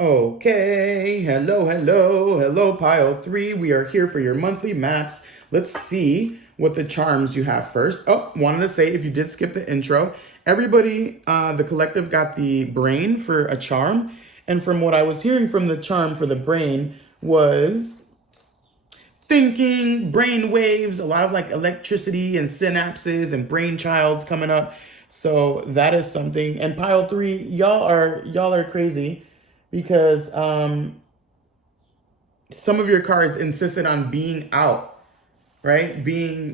Okay. Hello, pile 3. We are here for your monthly maps. Let's see what the charms you have first. Oh, wanted to say, if you did skip the intro, everybody, the collective got the brain for a charm. And from what I was hearing from the charm for the brain was thinking, brain waves, a lot of like electricity and synapses and brain childs coming up. So that is something. And pile 3, y'all are crazy because some of your cards insisted on being out, right?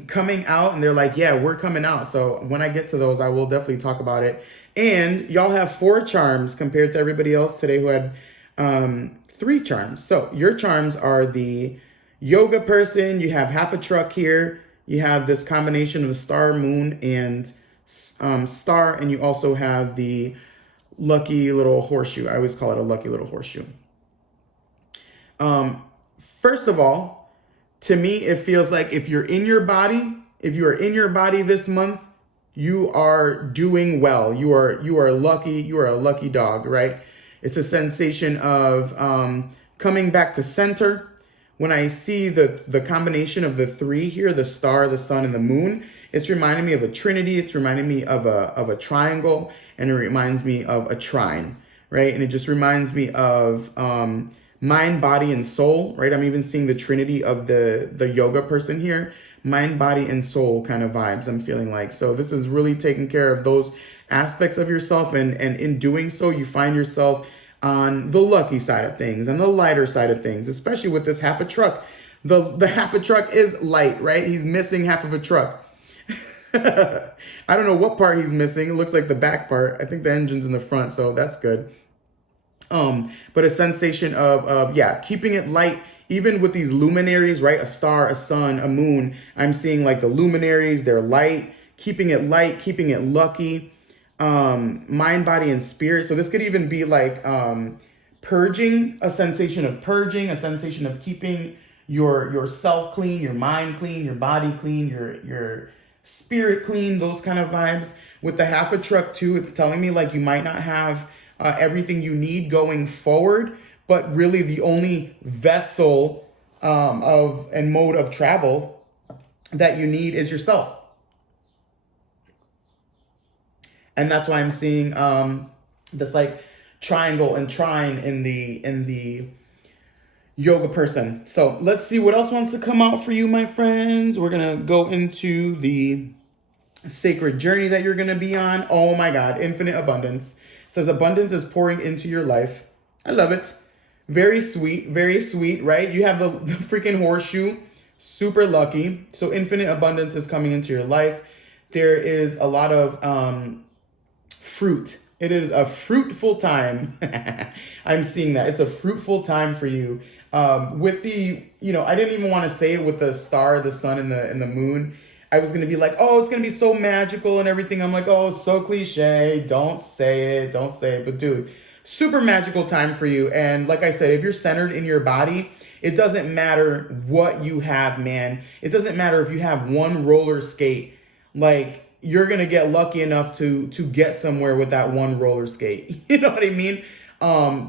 Coming out, and they're like, yeah, we're coming out. So when I get to those, I will definitely talk about it. And y'all have 4 charms compared to everybody else today who had 3 charms. So your charms are the yoga person. You have half a truck here. You have this combination of the star, moon, and star. And you also have the lucky little horseshoe. I always call it a lucky little horseshoe. First of all, to me, it feels like if you are in your body this month, you are doing well. You are lucky. You are a lucky dog, right? It's a sensation of coming back to center. When I see the combination of the 3 here, the star, the sun, and the moon, it's reminding me of a trinity. It's reminding me of a triangle, and it reminds me of a trine, right? And it just reminds me of mind, body, and soul, right? I'm even seeing the trinity of the yoga person here. Mind, body, and soul kind of vibes I'm feeling like. So this is really taking care of those aspects of yourself. And in doing so, you find yourself on the lucky side of things and the lighter side of things, especially with this half a truck. The half a truck is light, right? He's missing half of a truck. I don't know what part he's missing. It looks like the back part. I think the engine's in the front, so that's good. But a sensation of keeping it light, even with these luminaries, right? A star, a sun, a moon. I'm seeing like the luminaries, they're light, keeping it lucky, mind, body, and spirit. So this could even be like purging, a sensation of purging, a sensation of keeping yourself clean, your mind clean, your body clean, your spirit clean, those kind of vibes. With the half a truck too, it's telling me like you might not have everything you need going forward, but really the only vessel of and mode of travel that you need is yourself. And that's why I'm seeing this like triangle and trine in the yoga person. So let's see what else wants to come out for you, my friends. We're gonna go into the sacred journey that you're gonna be on. Oh my God, infinite abundance. It says abundance is pouring into your life. I love it. Very sweet, right? You have the freaking horseshoe, super lucky. So infinite abundance is coming into your life. There is a lot of fruit. It is a fruitful time. I'm seeing that. It's a fruitful time for you. With the, I didn't even want to say it with the star, the sun, and the moon. I was going to be like, oh, it's going to be so magical and everything. I'm like, oh, so cliche. Don't say it. But dude, super magical time for you. And like I said, if you're centered in your body, it doesn't matter what you have, man. It doesn't matter if you have one roller skate. Like, you're going to get lucky enough to get somewhere with that one roller skate. You know what I mean?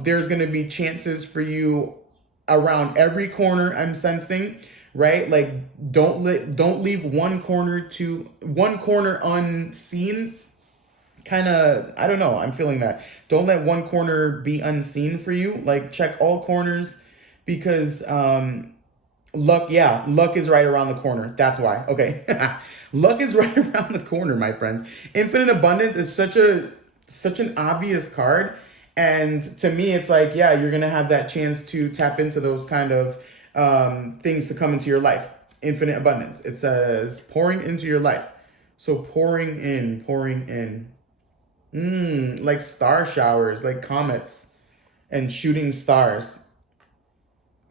There's going to be chances for you around every corner, I'm sensing, right? Like, don't leave one corner unseen. Kind of, I don't know. I'm feeling that. Don't let one corner be unseen for you. Like, check all corners, because luck is right around the corner. That's why. Okay. Luck is right around the corner, my friends. Infinite abundance is such an obvious card. And to me, it's like, yeah, you're going to have that chance to tap into those kind of things to come into your life. Infinite abundance. It says pouring into your life. So pouring in. Like star showers, like comets and shooting stars.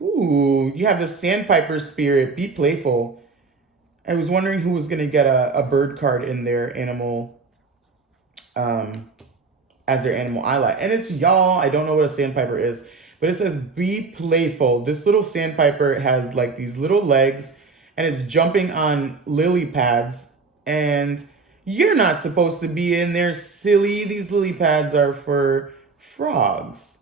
Ooh, you have the sandpiper spirit. Be playful. I was wondering who was going to get a bird card in their animal, as their animal ally. And it's y'all. I don't know what a sandpiper is, but it says be playful. This little sandpiper has like these little legs, and it's jumping on lily pads, and you're not supposed to be in there, silly. These lily pads are for frogs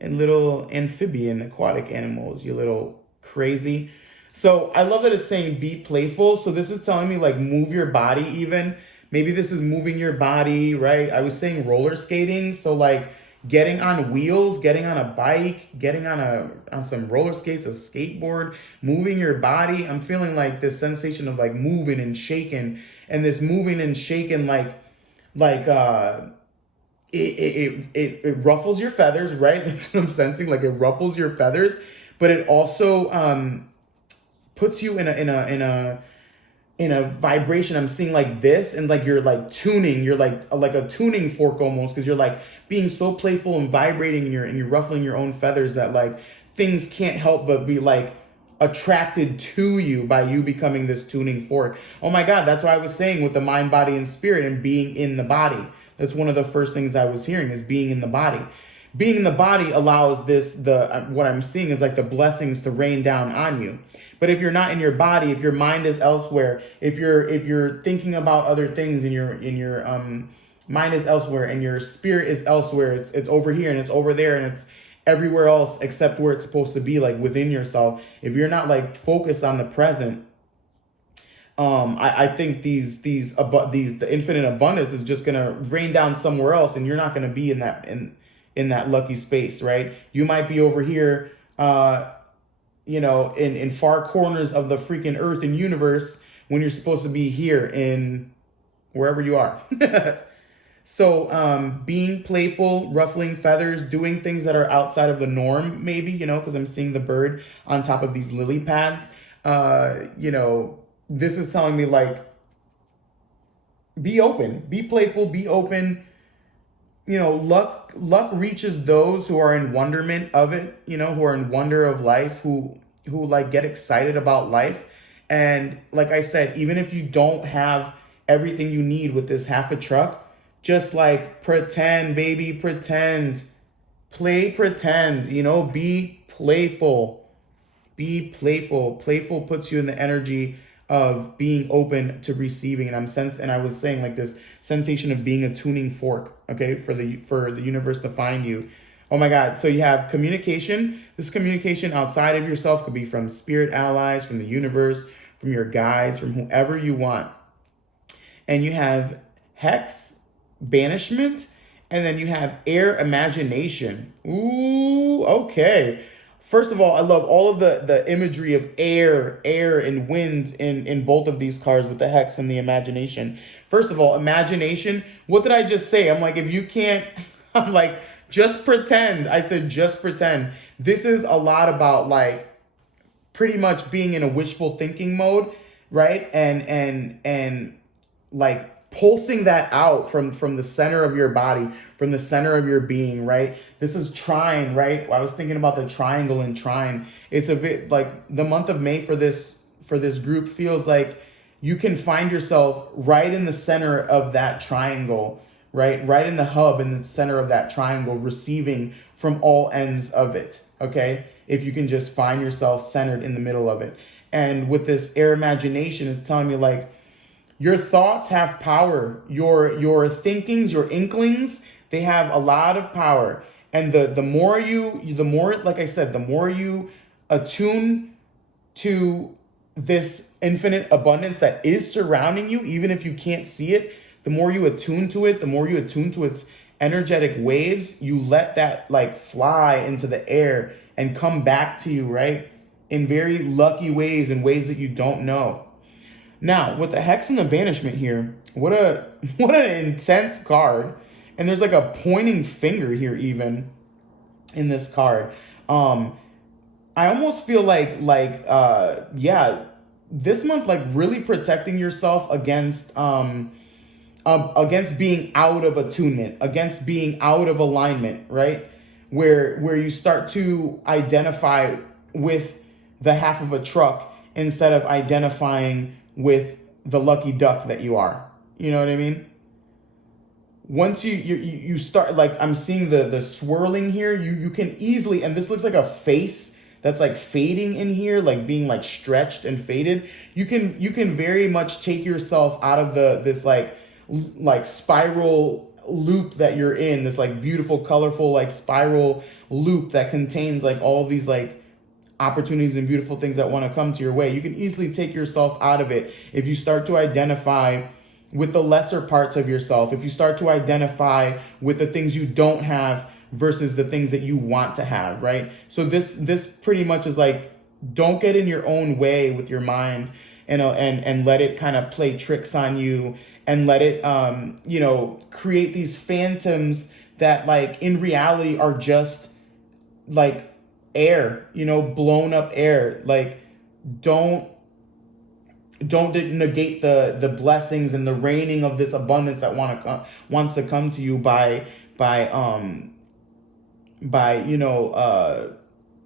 and little amphibian aquatic animals, you little crazy. So I love that it's saying be playful. So this is telling me like move your body even. Maybe this is moving your body, right? I was saying roller skating. So like getting on wheels, getting on a bike, getting on some roller skates, a skateboard, moving your body. I'm feeling like this sensation of like moving and shaking, and this moving and shaking it ruffles your feathers, right? That's what I'm sensing. Like it ruffles your feathers, but it also puts you in a vibration. I'm seeing like this, and like you're like tuning. You're like a tuning fork almost, because you're like being so playful and vibrating, and you're ruffling your own feathers that like things can't help but be like attracted to you by you becoming this tuning fork. Oh my God, that's what I was saying with the mind, body, and spirit, and being in the body. That's one of the first things I was hearing, is being in the body. Being in the body allows what I'm seeing is like the blessings to rain down on you. But if you're not in your body, if your mind is elsewhere, if you're thinking about other things, and your mind is elsewhere and your spirit is elsewhere, it's over here and it's over there and it's everywhere else except where it's supposed to be, like within yourself. If you're not like focused on the present, I think the infinite abundance is just gonna rain down somewhere else, and you're not gonna be in that lucky space, right? You might be over here, in far corners of the freaking earth and universe, when you're supposed to be here in wherever you are. So being playful, ruffling feathers, doing things that are outside of the norm, maybe, because I'm seeing the bird on top of these lily pads. This is telling me like, be open, be playful, be open. Luck reaches those who are in wonderment of it, who are in wonder of life, who like get excited about life. And like I said, even if you don't have everything you need with this half a truck, just like pretend, baby, pretend, pretend, be playful, Playful puts you in the energy of being open to receiving. And I was saying like this sensation of being a tuning fork, okay, for the universe to find you. Oh my God. So you have communication. This communication outside of yourself could be from spirit allies, from the universe, from your guides, from whoever you want. And you have hex, banishment, and then you have air, imagination. Ooh, okay. First of all, I love all of the imagery of air and wind in both of these cards with the hex and the imagination. First of all, imagination. What did I just say? I'm like, if you can't, I'm like, just pretend. I said, just pretend. This is a lot about like pretty much being in a wishful thinking mode, right? And like pulsing that out from the center of your body, from the center of your being, right? This is trine, right? I was thinking about the triangle and trine. It's a bit like the month of May for this group feels like you can find yourself right in the center of that triangle, right? Right in the hub, in the center of that triangle, receiving from all ends of it, okay? If you can just find yourself centered in the middle of it. And with this air imagination, it's telling me like, your thoughts have power. Your thinkings, your inklings, they have a lot of power. And the more, like I said, the more you attune to this infinite abundance that is surrounding you, even if you can't see it, the more you attune to it, the more you attune to its energetic waves, you let that like fly into the air and come back to you, right? In very lucky ways, in ways that you don't know. Now, with the hex and the banishment here, what an intense card. And there's like a pointing finger here even in this card. I almost feel like this month, like really protecting yourself against being out of attunement, against being out of alignment, right? Where you start to identify with the half of a truck instead of identifying with the lucky duck that you are. You know what I mean? Once you start, like I'm seeing the swirling here, you can easily, and this looks like a face that's like fading in here, like being like stretched and faded. You can very much take yourself out of this like spiral loop that you're in, this like beautiful, colorful, like spiral loop that contains like all these like opportunities and beautiful things that want to come to your way. You can easily take yourself out of it if you start to identify with the lesser parts of yourself, if you start to identify with the things you don't have versus the things that you want to have, right? So this pretty much is like, don't get in your own way with your mind and let it kind of play tricks on you and let it create these phantoms that like in reality are just like air, blown up air. Like don't negate the blessings and the raining of this abundance that wants to come to you by I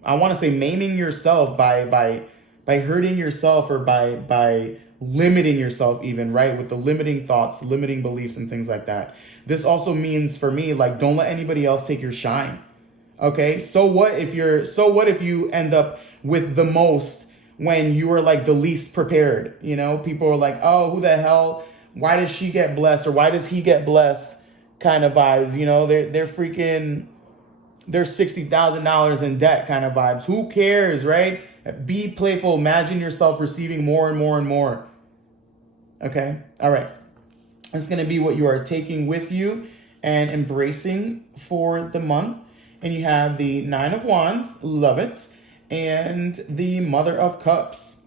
want to say maiming yourself, by hurting yourself, or by limiting yourself even, right? With the limiting thoughts, limiting beliefs and things like that. This also means for me, like, don't let anybody else take your shine. Okay? So what if you end up with the most when you are like the least prepared? People are like, oh, who the hell? Why does she get blessed? Or why does he get blessed? Kind of vibes, they're freaking, they're $60,000 in debt kind of vibes. Who cares, right? Be playful. Imagine yourself receiving more and more and more. Okay? All right. That's going to be what you are taking with you and embracing for the month. And you have the Nine of Wands, love it, and the Mother of Cups.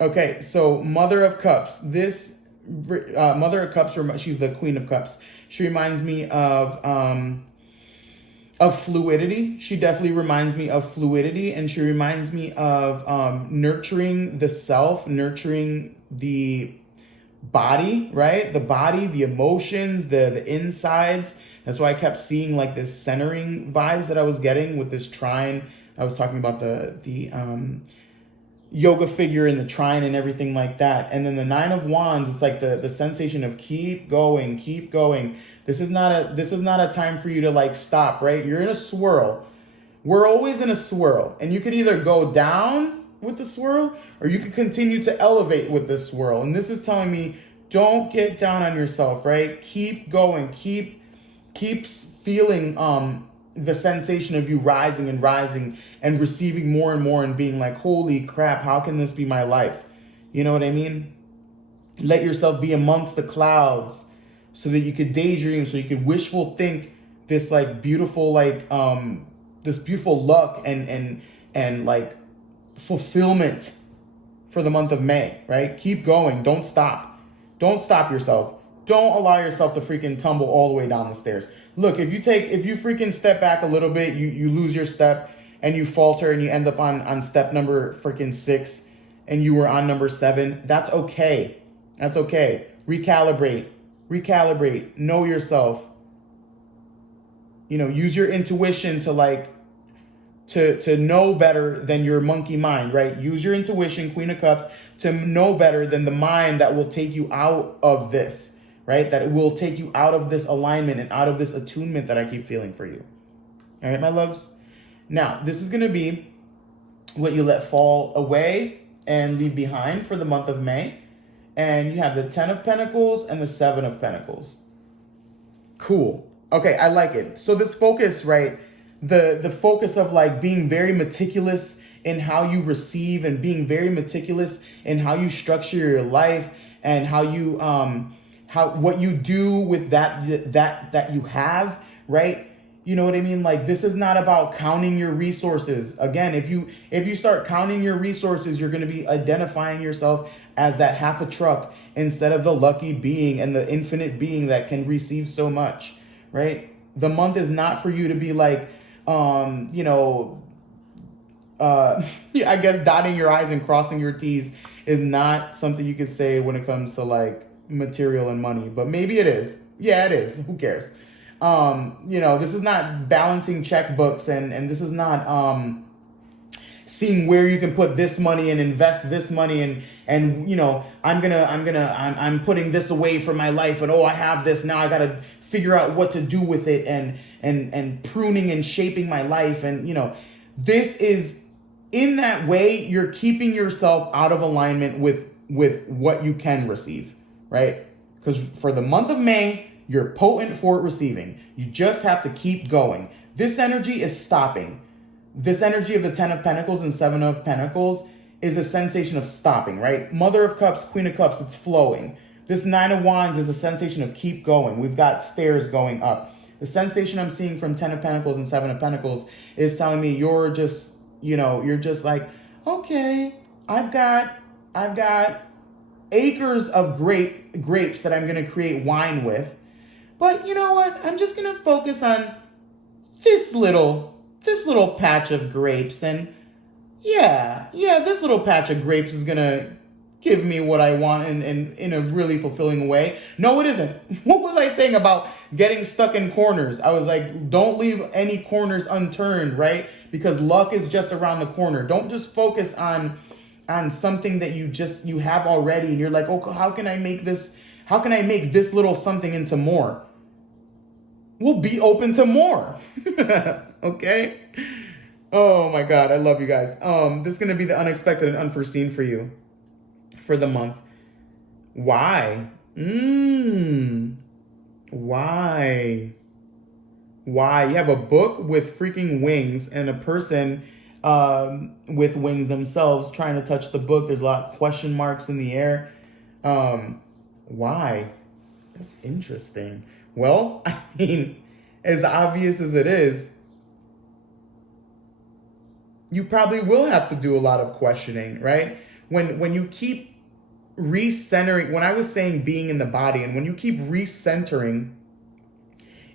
Okay, so Mother of Cups. This Mother of Cups, she's the Queen of Cups. She reminds me of fluidity. She definitely reminds me of fluidity, and she reminds me of nurturing the self, nurturing the body, right? The body, the emotions, the insides. That's why I kept seeing like this centering vibes that I was getting with this trine. I was talking about the yoga figure in the trine and everything like that. And then the Nine of Wands, it's like the sensation of keep going. This is not a time for you to like stop, right? You're in a swirl. We're always in a swirl, and you could either go down with the swirl, or you can continue to elevate with this swirl. And this is telling me, don't get down on yourself, right? Keep going. Keep feeling the sensation of you rising and receiving more and more and being like, holy crap, how can this be my life? You know what I mean? Let yourself be amongst the clouds so that you could daydream, so you could wishful think this like beautiful, like this beautiful luck and like fulfillment for the month of May, right? Keep going. Don't stop. Don't stop yourself. Don't allow yourself to freaking tumble all the way down the stairs. Look, if you freaking step back a little bit, you lose your step and you falter and you end up on step number freaking 6 and you were on number 7. That's okay. That's okay. Recalibrate. Know yourself. You know, use your intuition to know better than your monkey mind, right? Use your intuition, Queen of Cups, to know better than the mind that will take you out of this, right? That it will take you out of this alignment and out of this attunement that I keep feeling for you. All right, my loves? Now, this is going to be what you let fall away and leave behind for the month of May. And you have the 10 of Pentacles and the 7 of Pentacles. Cool. Okay, I like it. So this focus, right? The focus of like being very meticulous in how you receive and being very meticulous in how you structure your life and how you what you do with that you have, right? You know what I mean? Like, this is not about counting your resources. Again, if you start counting your resources, you're going to be identifying yourself as that half a truck instead of the lucky being and the infinite being that can receive so much, right? The month is not for you to be like, I guess dotting your I's and crossing your T's is not something you could say when it comes to like material and money, but maybe it is. Yeah, it is. Who cares? This is not balancing checkbooks and this is not seeing where you can put this money and invest this money and I'm putting this away for my life and I have this now, I gotta figure out what to do with it and pruning and shaping my life and this is, in that way you're keeping yourself out of alignment with what you can receive, right? Because for the month of May, you're potent for receiving. You just have to keep going. This energy is stopping. This energy of the 10 of Pentacles and 7 of Pentacles is a sensation of stopping, right? Mother of Cups, Queen of Cups, it's flowing. This 9 of Wands is a sensation of keep going. We've got stairs going up. The sensation I'm seeing from 10 of Pentacles and 7 of Pentacles is telling me you're just like, okay, I've got acres of grapes that I'm going to create wine with. But you know what? I'm just going to focus on this little patch of grapes. And yeah, this little patch of grapes is going to give me what I want in a really fulfilling way. No, it isn't. What was I saying about getting stuck in corners? I was like, don't leave any corners unturned, right? Because luck is just around the corner. Don't just focus on something that you have already. And you're like, oh, how can I make this little something into more? We'll be open to more. Okay? Oh my God, I love you guys. This is going to be the unexpected and unforeseen for you for the month. Why? Why? You have a book with freaking wings and a person with wings themselves trying to touch the book. There's a lot of question marks in the air. Why? That's interesting. Well, I mean, as obvious as it is, you probably will have to do a lot of questioning, right? When you keep recentering, when I was saying being in the body, and when you keep recentering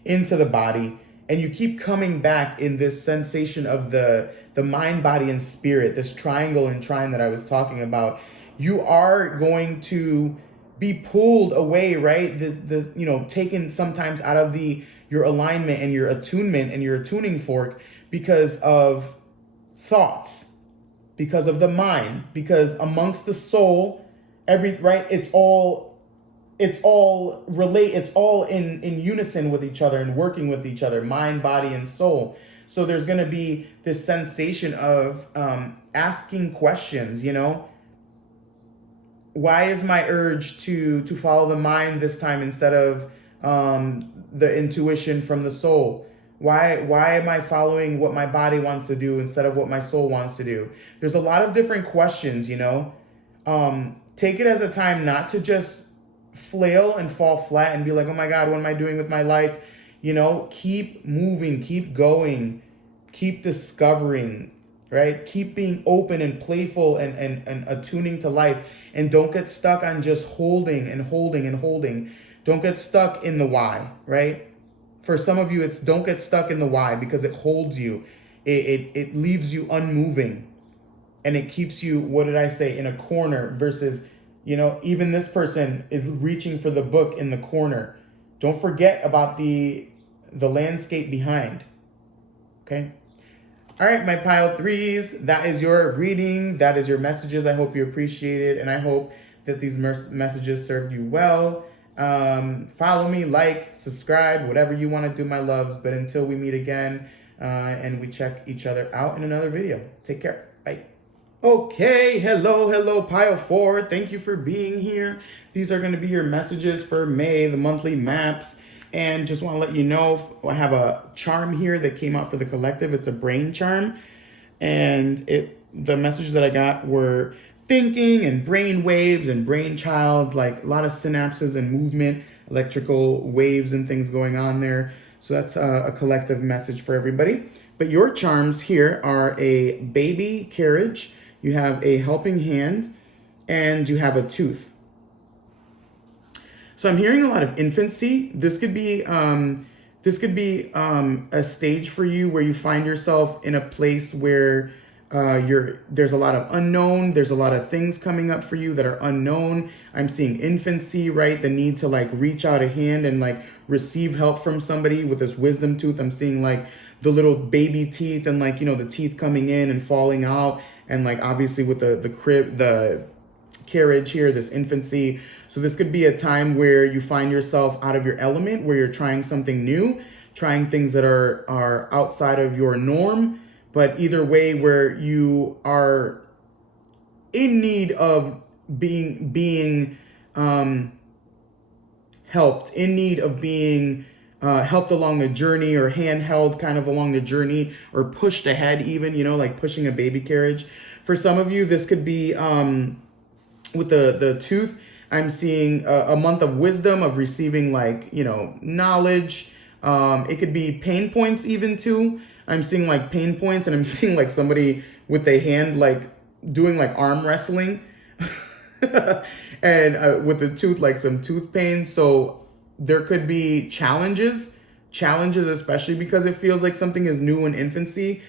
into the body, and you keep coming back in this sensation of the mind, body, and spirit, this triangle and trine that I was talking about, you are going to be pulled away, right? This taken sometimes out of your alignment and your attunement and your attuning fork because of thoughts, because of the mind, because amongst the soul, it's all in unison with each other and working with each other, mind, body, and soul. So there's going to be this sensation of asking questions, you know. Why is my urge to follow the mind this time instead of the intuition from the soul? Why am I following what my body wants to do instead of what my soul wants to do? There's a lot of different questions, you know. Take it as a time not to just flail and fall flat and be like, oh my God, what am I doing with my life? You know, keep moving, keep going, keep discovering, right? Keep being open and playful and attuning to life. And don't get stuck on just holding and holding and holding. Don't get stuck in the why, right? For some of you, it's don't get stuck in the why because it holds you. It leaves you unmoving. And it keeps you, what did I say, in a corner versus, you know, even this person is reaching for the book in the corner. Don't forget about the landscape behind, okay? All right, my pile threes, that is your reading. That is your messages. I hope you appreciate it. And I hope that these messages served you well. Follow me, like, subscribe, whatever you want to do, my loves. But until we meet again and we check each other out in another video, take care. Bye. Okay, hello, pile four. Thank you for being here. These are going to be your messages for May, the monthly maps. And just want to let you know, I have a charm here that came out for the collective. It's a brain charm. And the messages that I got were thinking and brain waves and brain child, like a lot of synapses and movement, electrical waves and things going on there. So that's a collective message for everybody. But your charms here are a baby carriage, you have a helping hand, and you have a tooth. So I'm hearing a lot of infancy. This could be a stage for you where you find yourself in a place where there's a lot of unknown. There's a lot of things coming up for you that are unknown. I'm seeing infancy, right? The need to like reach out a hand and like receive help from somebody with this wisdom tooth. I'm seeing like the little baby teeth and like, you know, the teeth coming in and falling out. And like, obviously with the carriage here, this infancy. So this could be a time where you find yourself out of your element, where you're trying something new, trying things that are outside of your norm. But either way, where you are in need of being helped, in need of being helped along the journey, or handheld kind of along the journey, or pushed ahead even, you know, like pushing a baby carriage. For some of you, this could be with the tooth. I'm seeing a month of wisdom, of receiving like, you know, knowledge. It could be pain points even too. I'm seeing like pain points, and I'm seeing like somebody with a hand like doing like arm wrestling and with the tooth, like some tooth pain. So there could be challenges, especially because it feels like something is new in infancy.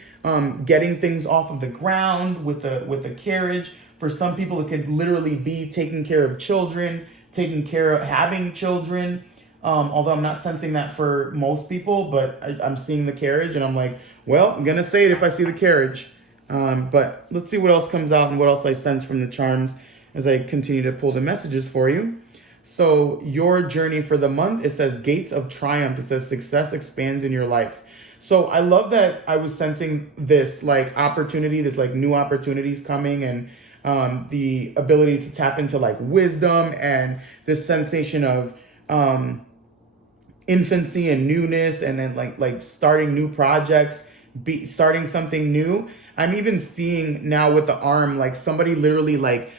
Getting things off of the ground with the carriage. For some people, it could literally be taking care of children, taking care of having children. Although I'm not sensing that for most people, but I'm seeing the carriage and I'm like, well, I'm going to say it if I see the carriage. But let's see what else comes out and what else I sense from the charms as I continue to pull the messages for you. So your journey for the month, it says gates of triumph. It says success expands in your life. So I love that I was sensing this like opportunity, this like new opportunities coming, and the ability to tap into like wisdom and this sensation of infancy and newness, and then like starting new projects, starting something new. I'm even seeing now with the arm, like somebody literally like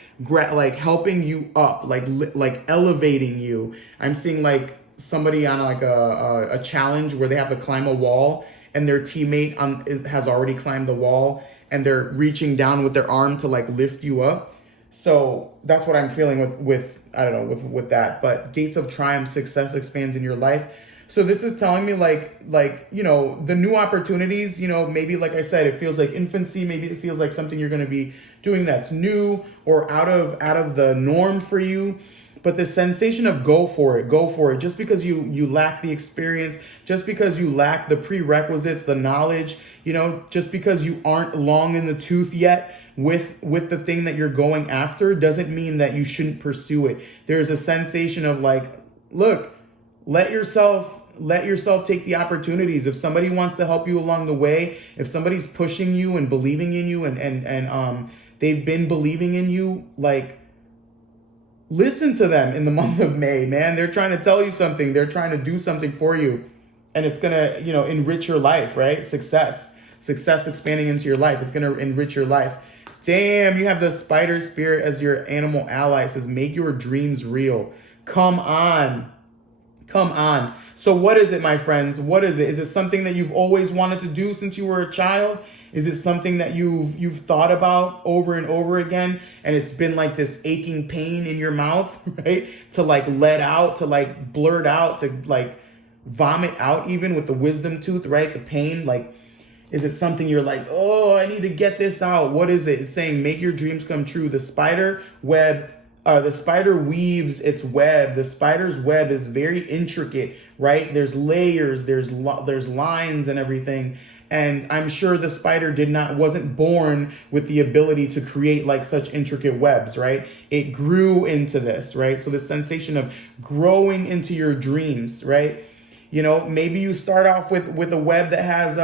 helping you up, like elevating you. I'm seeing like somebody on like a challenge where they have to climb a wall, and their teammate has already climbed the wall, and they're reaching down with their arm to like lift you up. So that's what I'm feeling with I don't know, with that. But gates of triumph, success expands in your life. So this is telling me like, you know, the new opportunities, you know, maybe like I said, it feels like infancy. Maybe it feels like something you're going to be doing that's new or out of the norm for you. But the sensation of go for it. Just because you lack the experience, just because you lack the prerequisites, the knowledge, you know, just because you aren't long in the tooth yet with the thing that you're going after, doesn't mean that you shouldn't pursue it. There's a sensation of like, look, let yourself let yourself take the opportunities. If somebody wants to help you along the way, if somebody's pushing you and believing in you and they've been believing in you, like, listen to them in the month of May, man. They're trying to tell you something. They're trying to do something for you. And it's going to, enrich your life, right? Success expanding into your life. It's going to enrich your life. Damn, you have the spider spirit as your animal ally. It says, make your dreams real. Come on. So what is it, my friends? What is it? Is it something that you've always wanted to do since you were a child? Is it something that you've thought about over and over again, and it's been like this aching pain in your mouth, right? To like let out, to like blurt out, to like vomit out, even with the wisdom tooth, right? The pain, like, is it something you're like, oh, I need to get this out? What is it? It's saying, make your dreams come true. The spider weaves its web. The spider's web is very intricate, right? There's layers, there's lines and everything. And I'm sure the spider wasn't born with the ability to create like such intricate webs, right? It grew into this, right? So the sensation of growing into your dreams, right? Maybe you start off with a web that has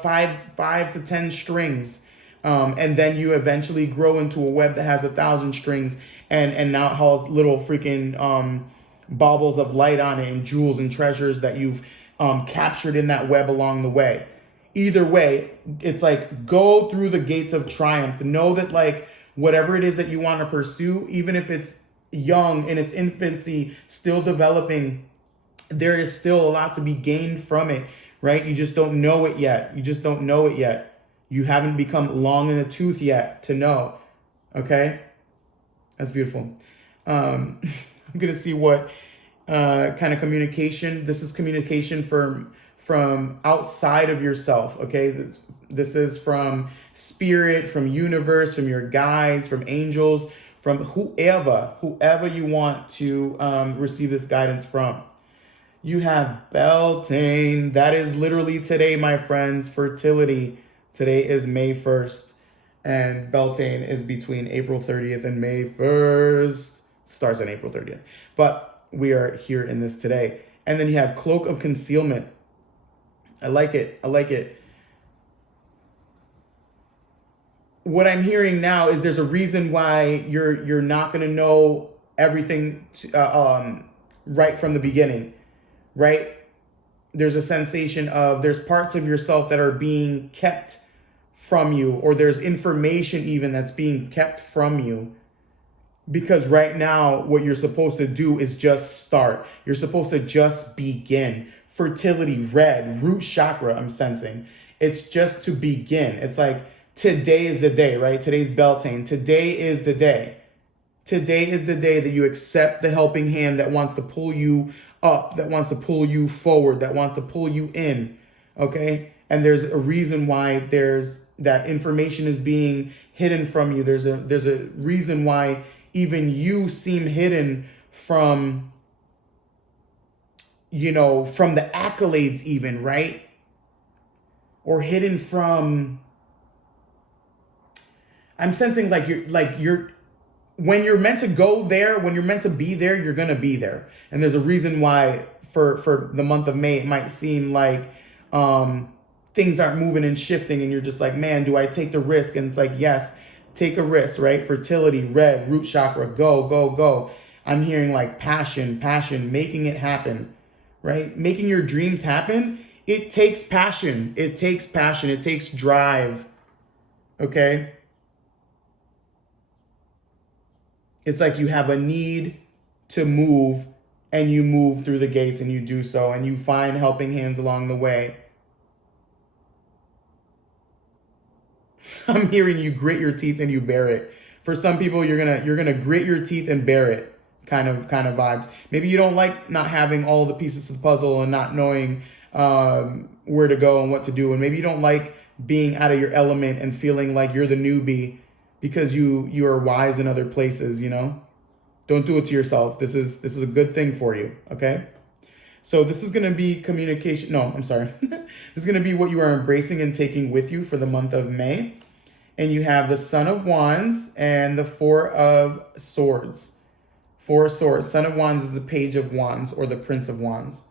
5 to 10 strings. And then you eventually grow into a web that has 1,000 strings and now it has little freaking baubles of light on it and jewels and treasures that you've captured in that web along the way. Either way, it's like, go through the gates of triumph. Know that like whatever it is that you want to pursue, even if it's young in its infancy, still developing, there is still a lot to be gained from it, right? You just don't know it yet. You haven't become long in the tooth yet to know. Okay? That's beautiful. I'm going to see what kind of communication. This is communication from outside of yourself. Okay? This is from spirit, from universe, from your guides, from angels, from whoever you want to receive this guidance from. You have Beltane. That is literally today, my friends. Fertility. Today is May 1st. And Beltane is between April 30th and May 1st. Starts on April 30th. But we are here in this today. And then you have Cloak of Concealment. I like it. What I'm hearing now is there's a reason why you're not going to know everything right from the beginning. Right? There's a sensation of there's parts of yourself that are being kept from you, or there's information even that's being kept from you. Because right now, what you're supposed to do is just start. You're supposed to just begin. Fertility, red, root chakra, I'm sensing. It's just to begin. It's like, today is the day, right? Today's Beltane. Today is the day. Today is the day that you accept the helping hand that wants to pull you up, that wants to pull you forward, that wants to pull you in, okay? And there's a reason why that information is being hidden from you. There's a reason why even you seem hidden from, from the accolades even, right? Or hidden from, I'm sensing you're when you're meant to go there, when you're meant to be there, you're going to be there. And there's a reason why for the month of May, it might seem like things aren't moving and shifting. And you're just like, man, do I take the risk? And it's like, yes, take a risk, right? Fertility, red, root chakra, go. I'm hearing like passion, making it happen, right? Making your dreams happen. It takes passion. It takes drive. Okay. It's like you have a need to move and you move through the gates and you do so and you find helping hands along the way. I'm hearing you grit your teeth and you bear it. For some people, you're gonna grit your teeth and bear it kind of vibes. Maybe you don't like not having all the pieces of the puzzle and not knowing where to go and what to do. And maybe you don't like being out of your element and feeling like you're the newbie because you are wise in other places, Don't do it to yourself. This is a good thing for you, okay? So this is going to be communication. No, I'm sorry. This is going to be what you are embracing and taking with you for the month of May. And you have the Son of Wands and the Four of Swords. Four of Swords. Son of Wands is the Page of Wands or the Prince of Wands.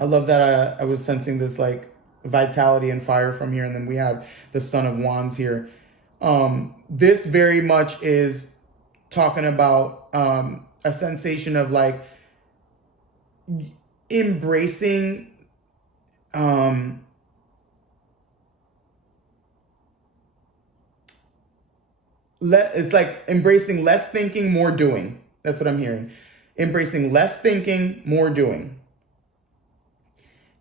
I love that I was sensing this like vitality and fire from here, and then we have the Son of Wands here. This very much is talking about a sensation of like embracing it's like embracing less thinking, more doing. That's what I'm hearing. Embracing less thinking, more doing.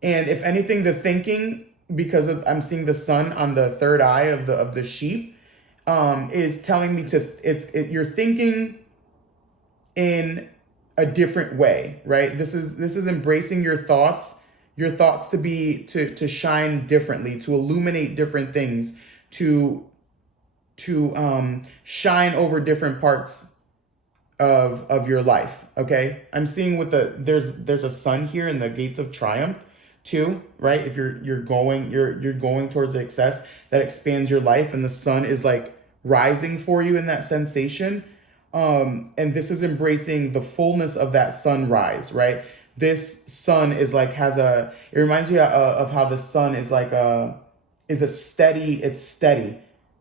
And if anything, the thinking, because I'm seeing the sun on the third eye of the sheep, is telling me you're thinking in a different way, right? This is embracing your thoughts to shine differently, to illuminate different things, to shine over different parts of your life. Okay, I'm seeing with there's a sun here in the gates of triumph too, right? If you're going towards the success that expands your life, and the sun is like rising for you in that sensation, and this is embracing the fullness of that sunrise, right? This sun is like it reminds you of how the sun is like it's steady.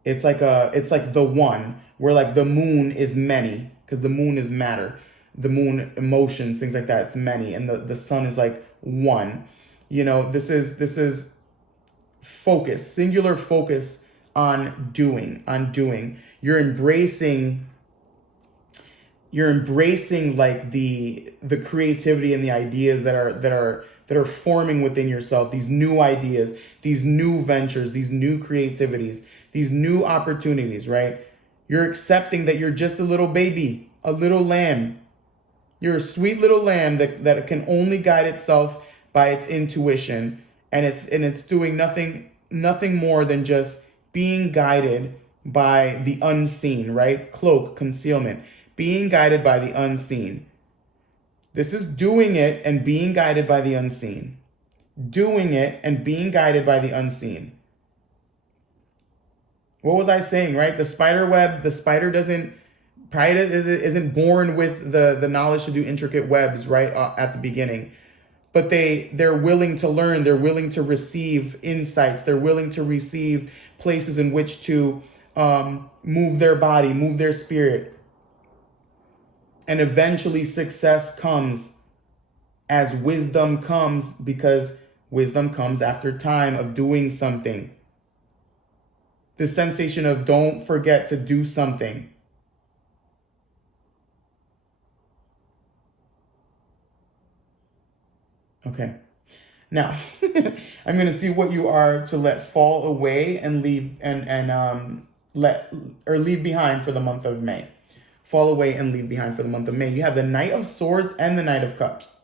It's like the one, where like the moon is many, because the moon is matter, the moon emotions, things like that. It's many, and the sun is like one. You know, this is focus, singular focus on doing. You're embracing like the creativity and the ideas that are forming within yourself, these new ideas, these new ventures, these new creativities, these new opportunities, right? You're accepting that you're just a little baby, a little lamb. You're a sweet little lamb that can only guide itself by its intuition, and it's doing nothing more than just being guided by the unseen, right? Cloak, concealment, being guided by the unseen. This is doing it and being guided by the unseen. Doing it and being guided by the unseen. What was I saying, right? The spider web, the spider isn't born with the knowledge to do intricate webs, right, at the beginning. But they're willing to learn, they're willing to receive insights, they're willing to receive places in which to move their body, move their spirit. And eventually success comes as wisdom comes, because wisdom comes after time of doing something. The sensation of don't forget to do something. Okay. Now, I'm going to see what you are to let fall away and leave leave behind for the month of May. Fall away and leave behind for the month of May. You have the Knight of Swords and the Knight of Cups.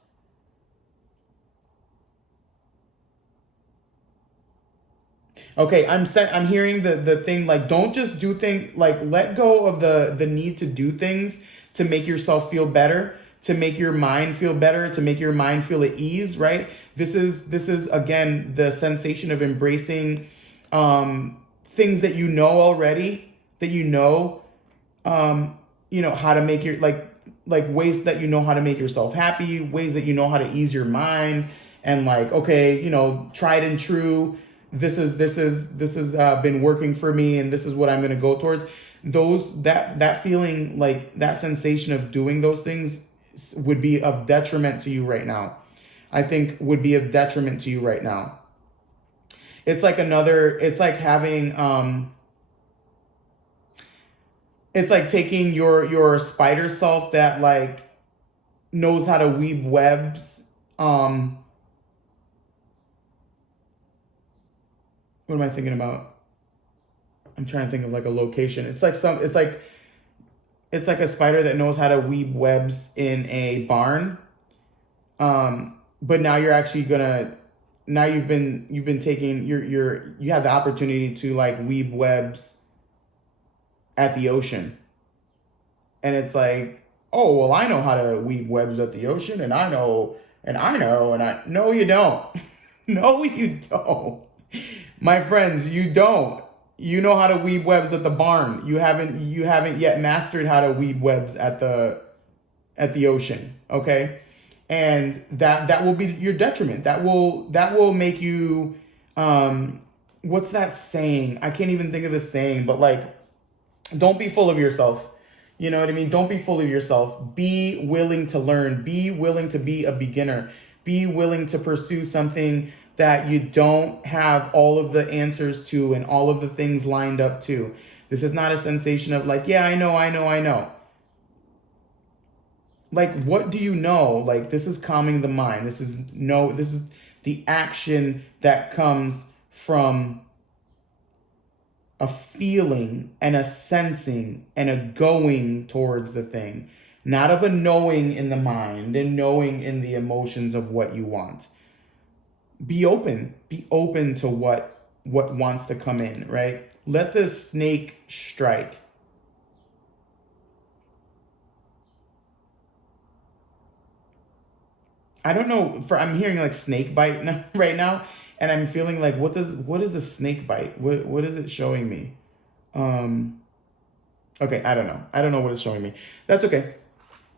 Okay, I'm hearing the thing like, don't just do things, like let go of the need to do things to make yourself feel better, to make your mind feel better, to make your mind feel at ease, right? This is again the sensation of embracing things that you know already, that you know how to make your like ways that you know how to make yourself happy, ways that you know how to ease your mind, and like, okay, tried and true. This has been working for me, and this is what I'm going to go towards. That feeling, like that sensation of doing those things would be of detriment to you right now. I think would be of detriment to you right now. It's like having it's like taking your spider self that like knows how to weave webs. What am I thinking about? I'm trying to think of like a location. It's like a spider that knows how to weave webs in a barn. But now you're actually you've been taking you have the opportunity to like weave webs at the ocean. And it's like, oh, well, I know how to weave webs at the ocean, and no, you don't. No, you don't. My friends, you don't. You know how to weave webs at the barn. You haven't yet mastered how to weave webs at the ocean, okay? And that will be your detriment. That will make you, what's that saying? I can't even think of the saying, but like, don't be full of yourself. You know what I mean? Don't be full of yourself. Be willing to learn. Be willing to be a beginner. Be willing to pursue something that you don't have all of the answers to and all of the things lined up to. This is not a sensation of like, yeah, I know. Like, what do you know? Like, this is calming the mind. This is the action that comes from a feeling and a sensing and a going towards the thing, not of a knowing in the mind and knowing in the emotions of what you want. Be open to what wants to come in, right? Let the snake strike. I don't know, I'm hearing like snake bite right now, and I'm feeling like what is a snake bite? What is it showing me? Okay, I don't know. I don't know what it's showing me. That's okay.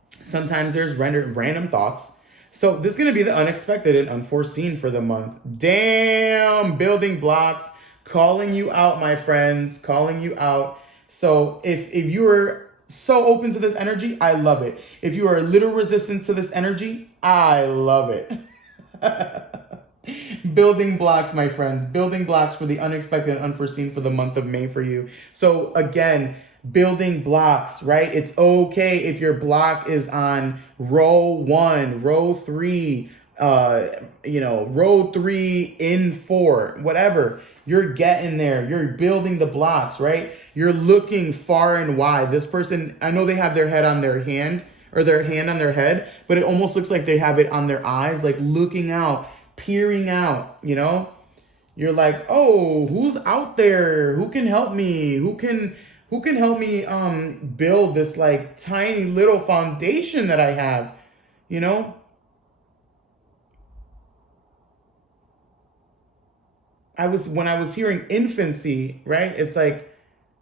Sometimes there's random thoughts. So this is going to be the unexpected and unforeseen for the month. Damn, building blocks, calling you out, my friends, calling you out. So if you are so open to this energy, I love it. If you are a little resistant to this energy, I love it. Building blocks, my friends. Building blocks for the unexpected and unforeseen for the month of May for you. So again, building blocks, right? It's okay if your block is on row 1, row 3, row 3 in 4, whatever. You're getting there. You're building the blocks, right? You're looking far and wide. This person, I know they have their head on their hand or their hand on their head, but it almost looks like they have it on their eyes, like looking out, peering out, you know? You're like, oh, who's out there? Who can help me? Who can help me build this like tiny little foundation that I have, you know? When I was hearing infancy, right? It's like,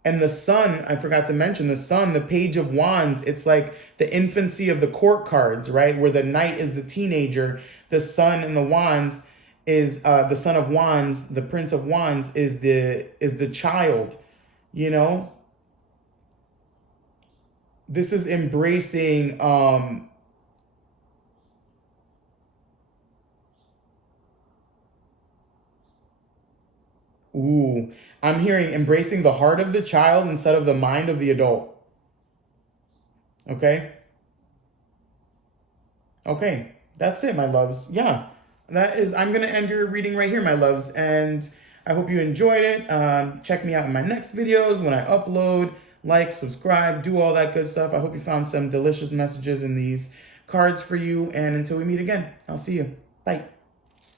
and the sun, I forgot to mention the sun, the page of wands, it's like the infancy of the court cards, right? Where the knight is the teenager, the sun and the wands is the son of wands, the prince of wands is the child, you know? This is embracing I'm hearing embracing the heart of the child instead of the mind of the adult. Okay? Okay. That's it, my loves. Yeah. I'm going to end your reading right here, my loves. And I hope you enjoyed it. Check me out in my next videos when I upload. Like, subscribe, do all that good stuff. I hope you found some delicious messages in these cards for you. And until we meet again, I'll see you. Bye.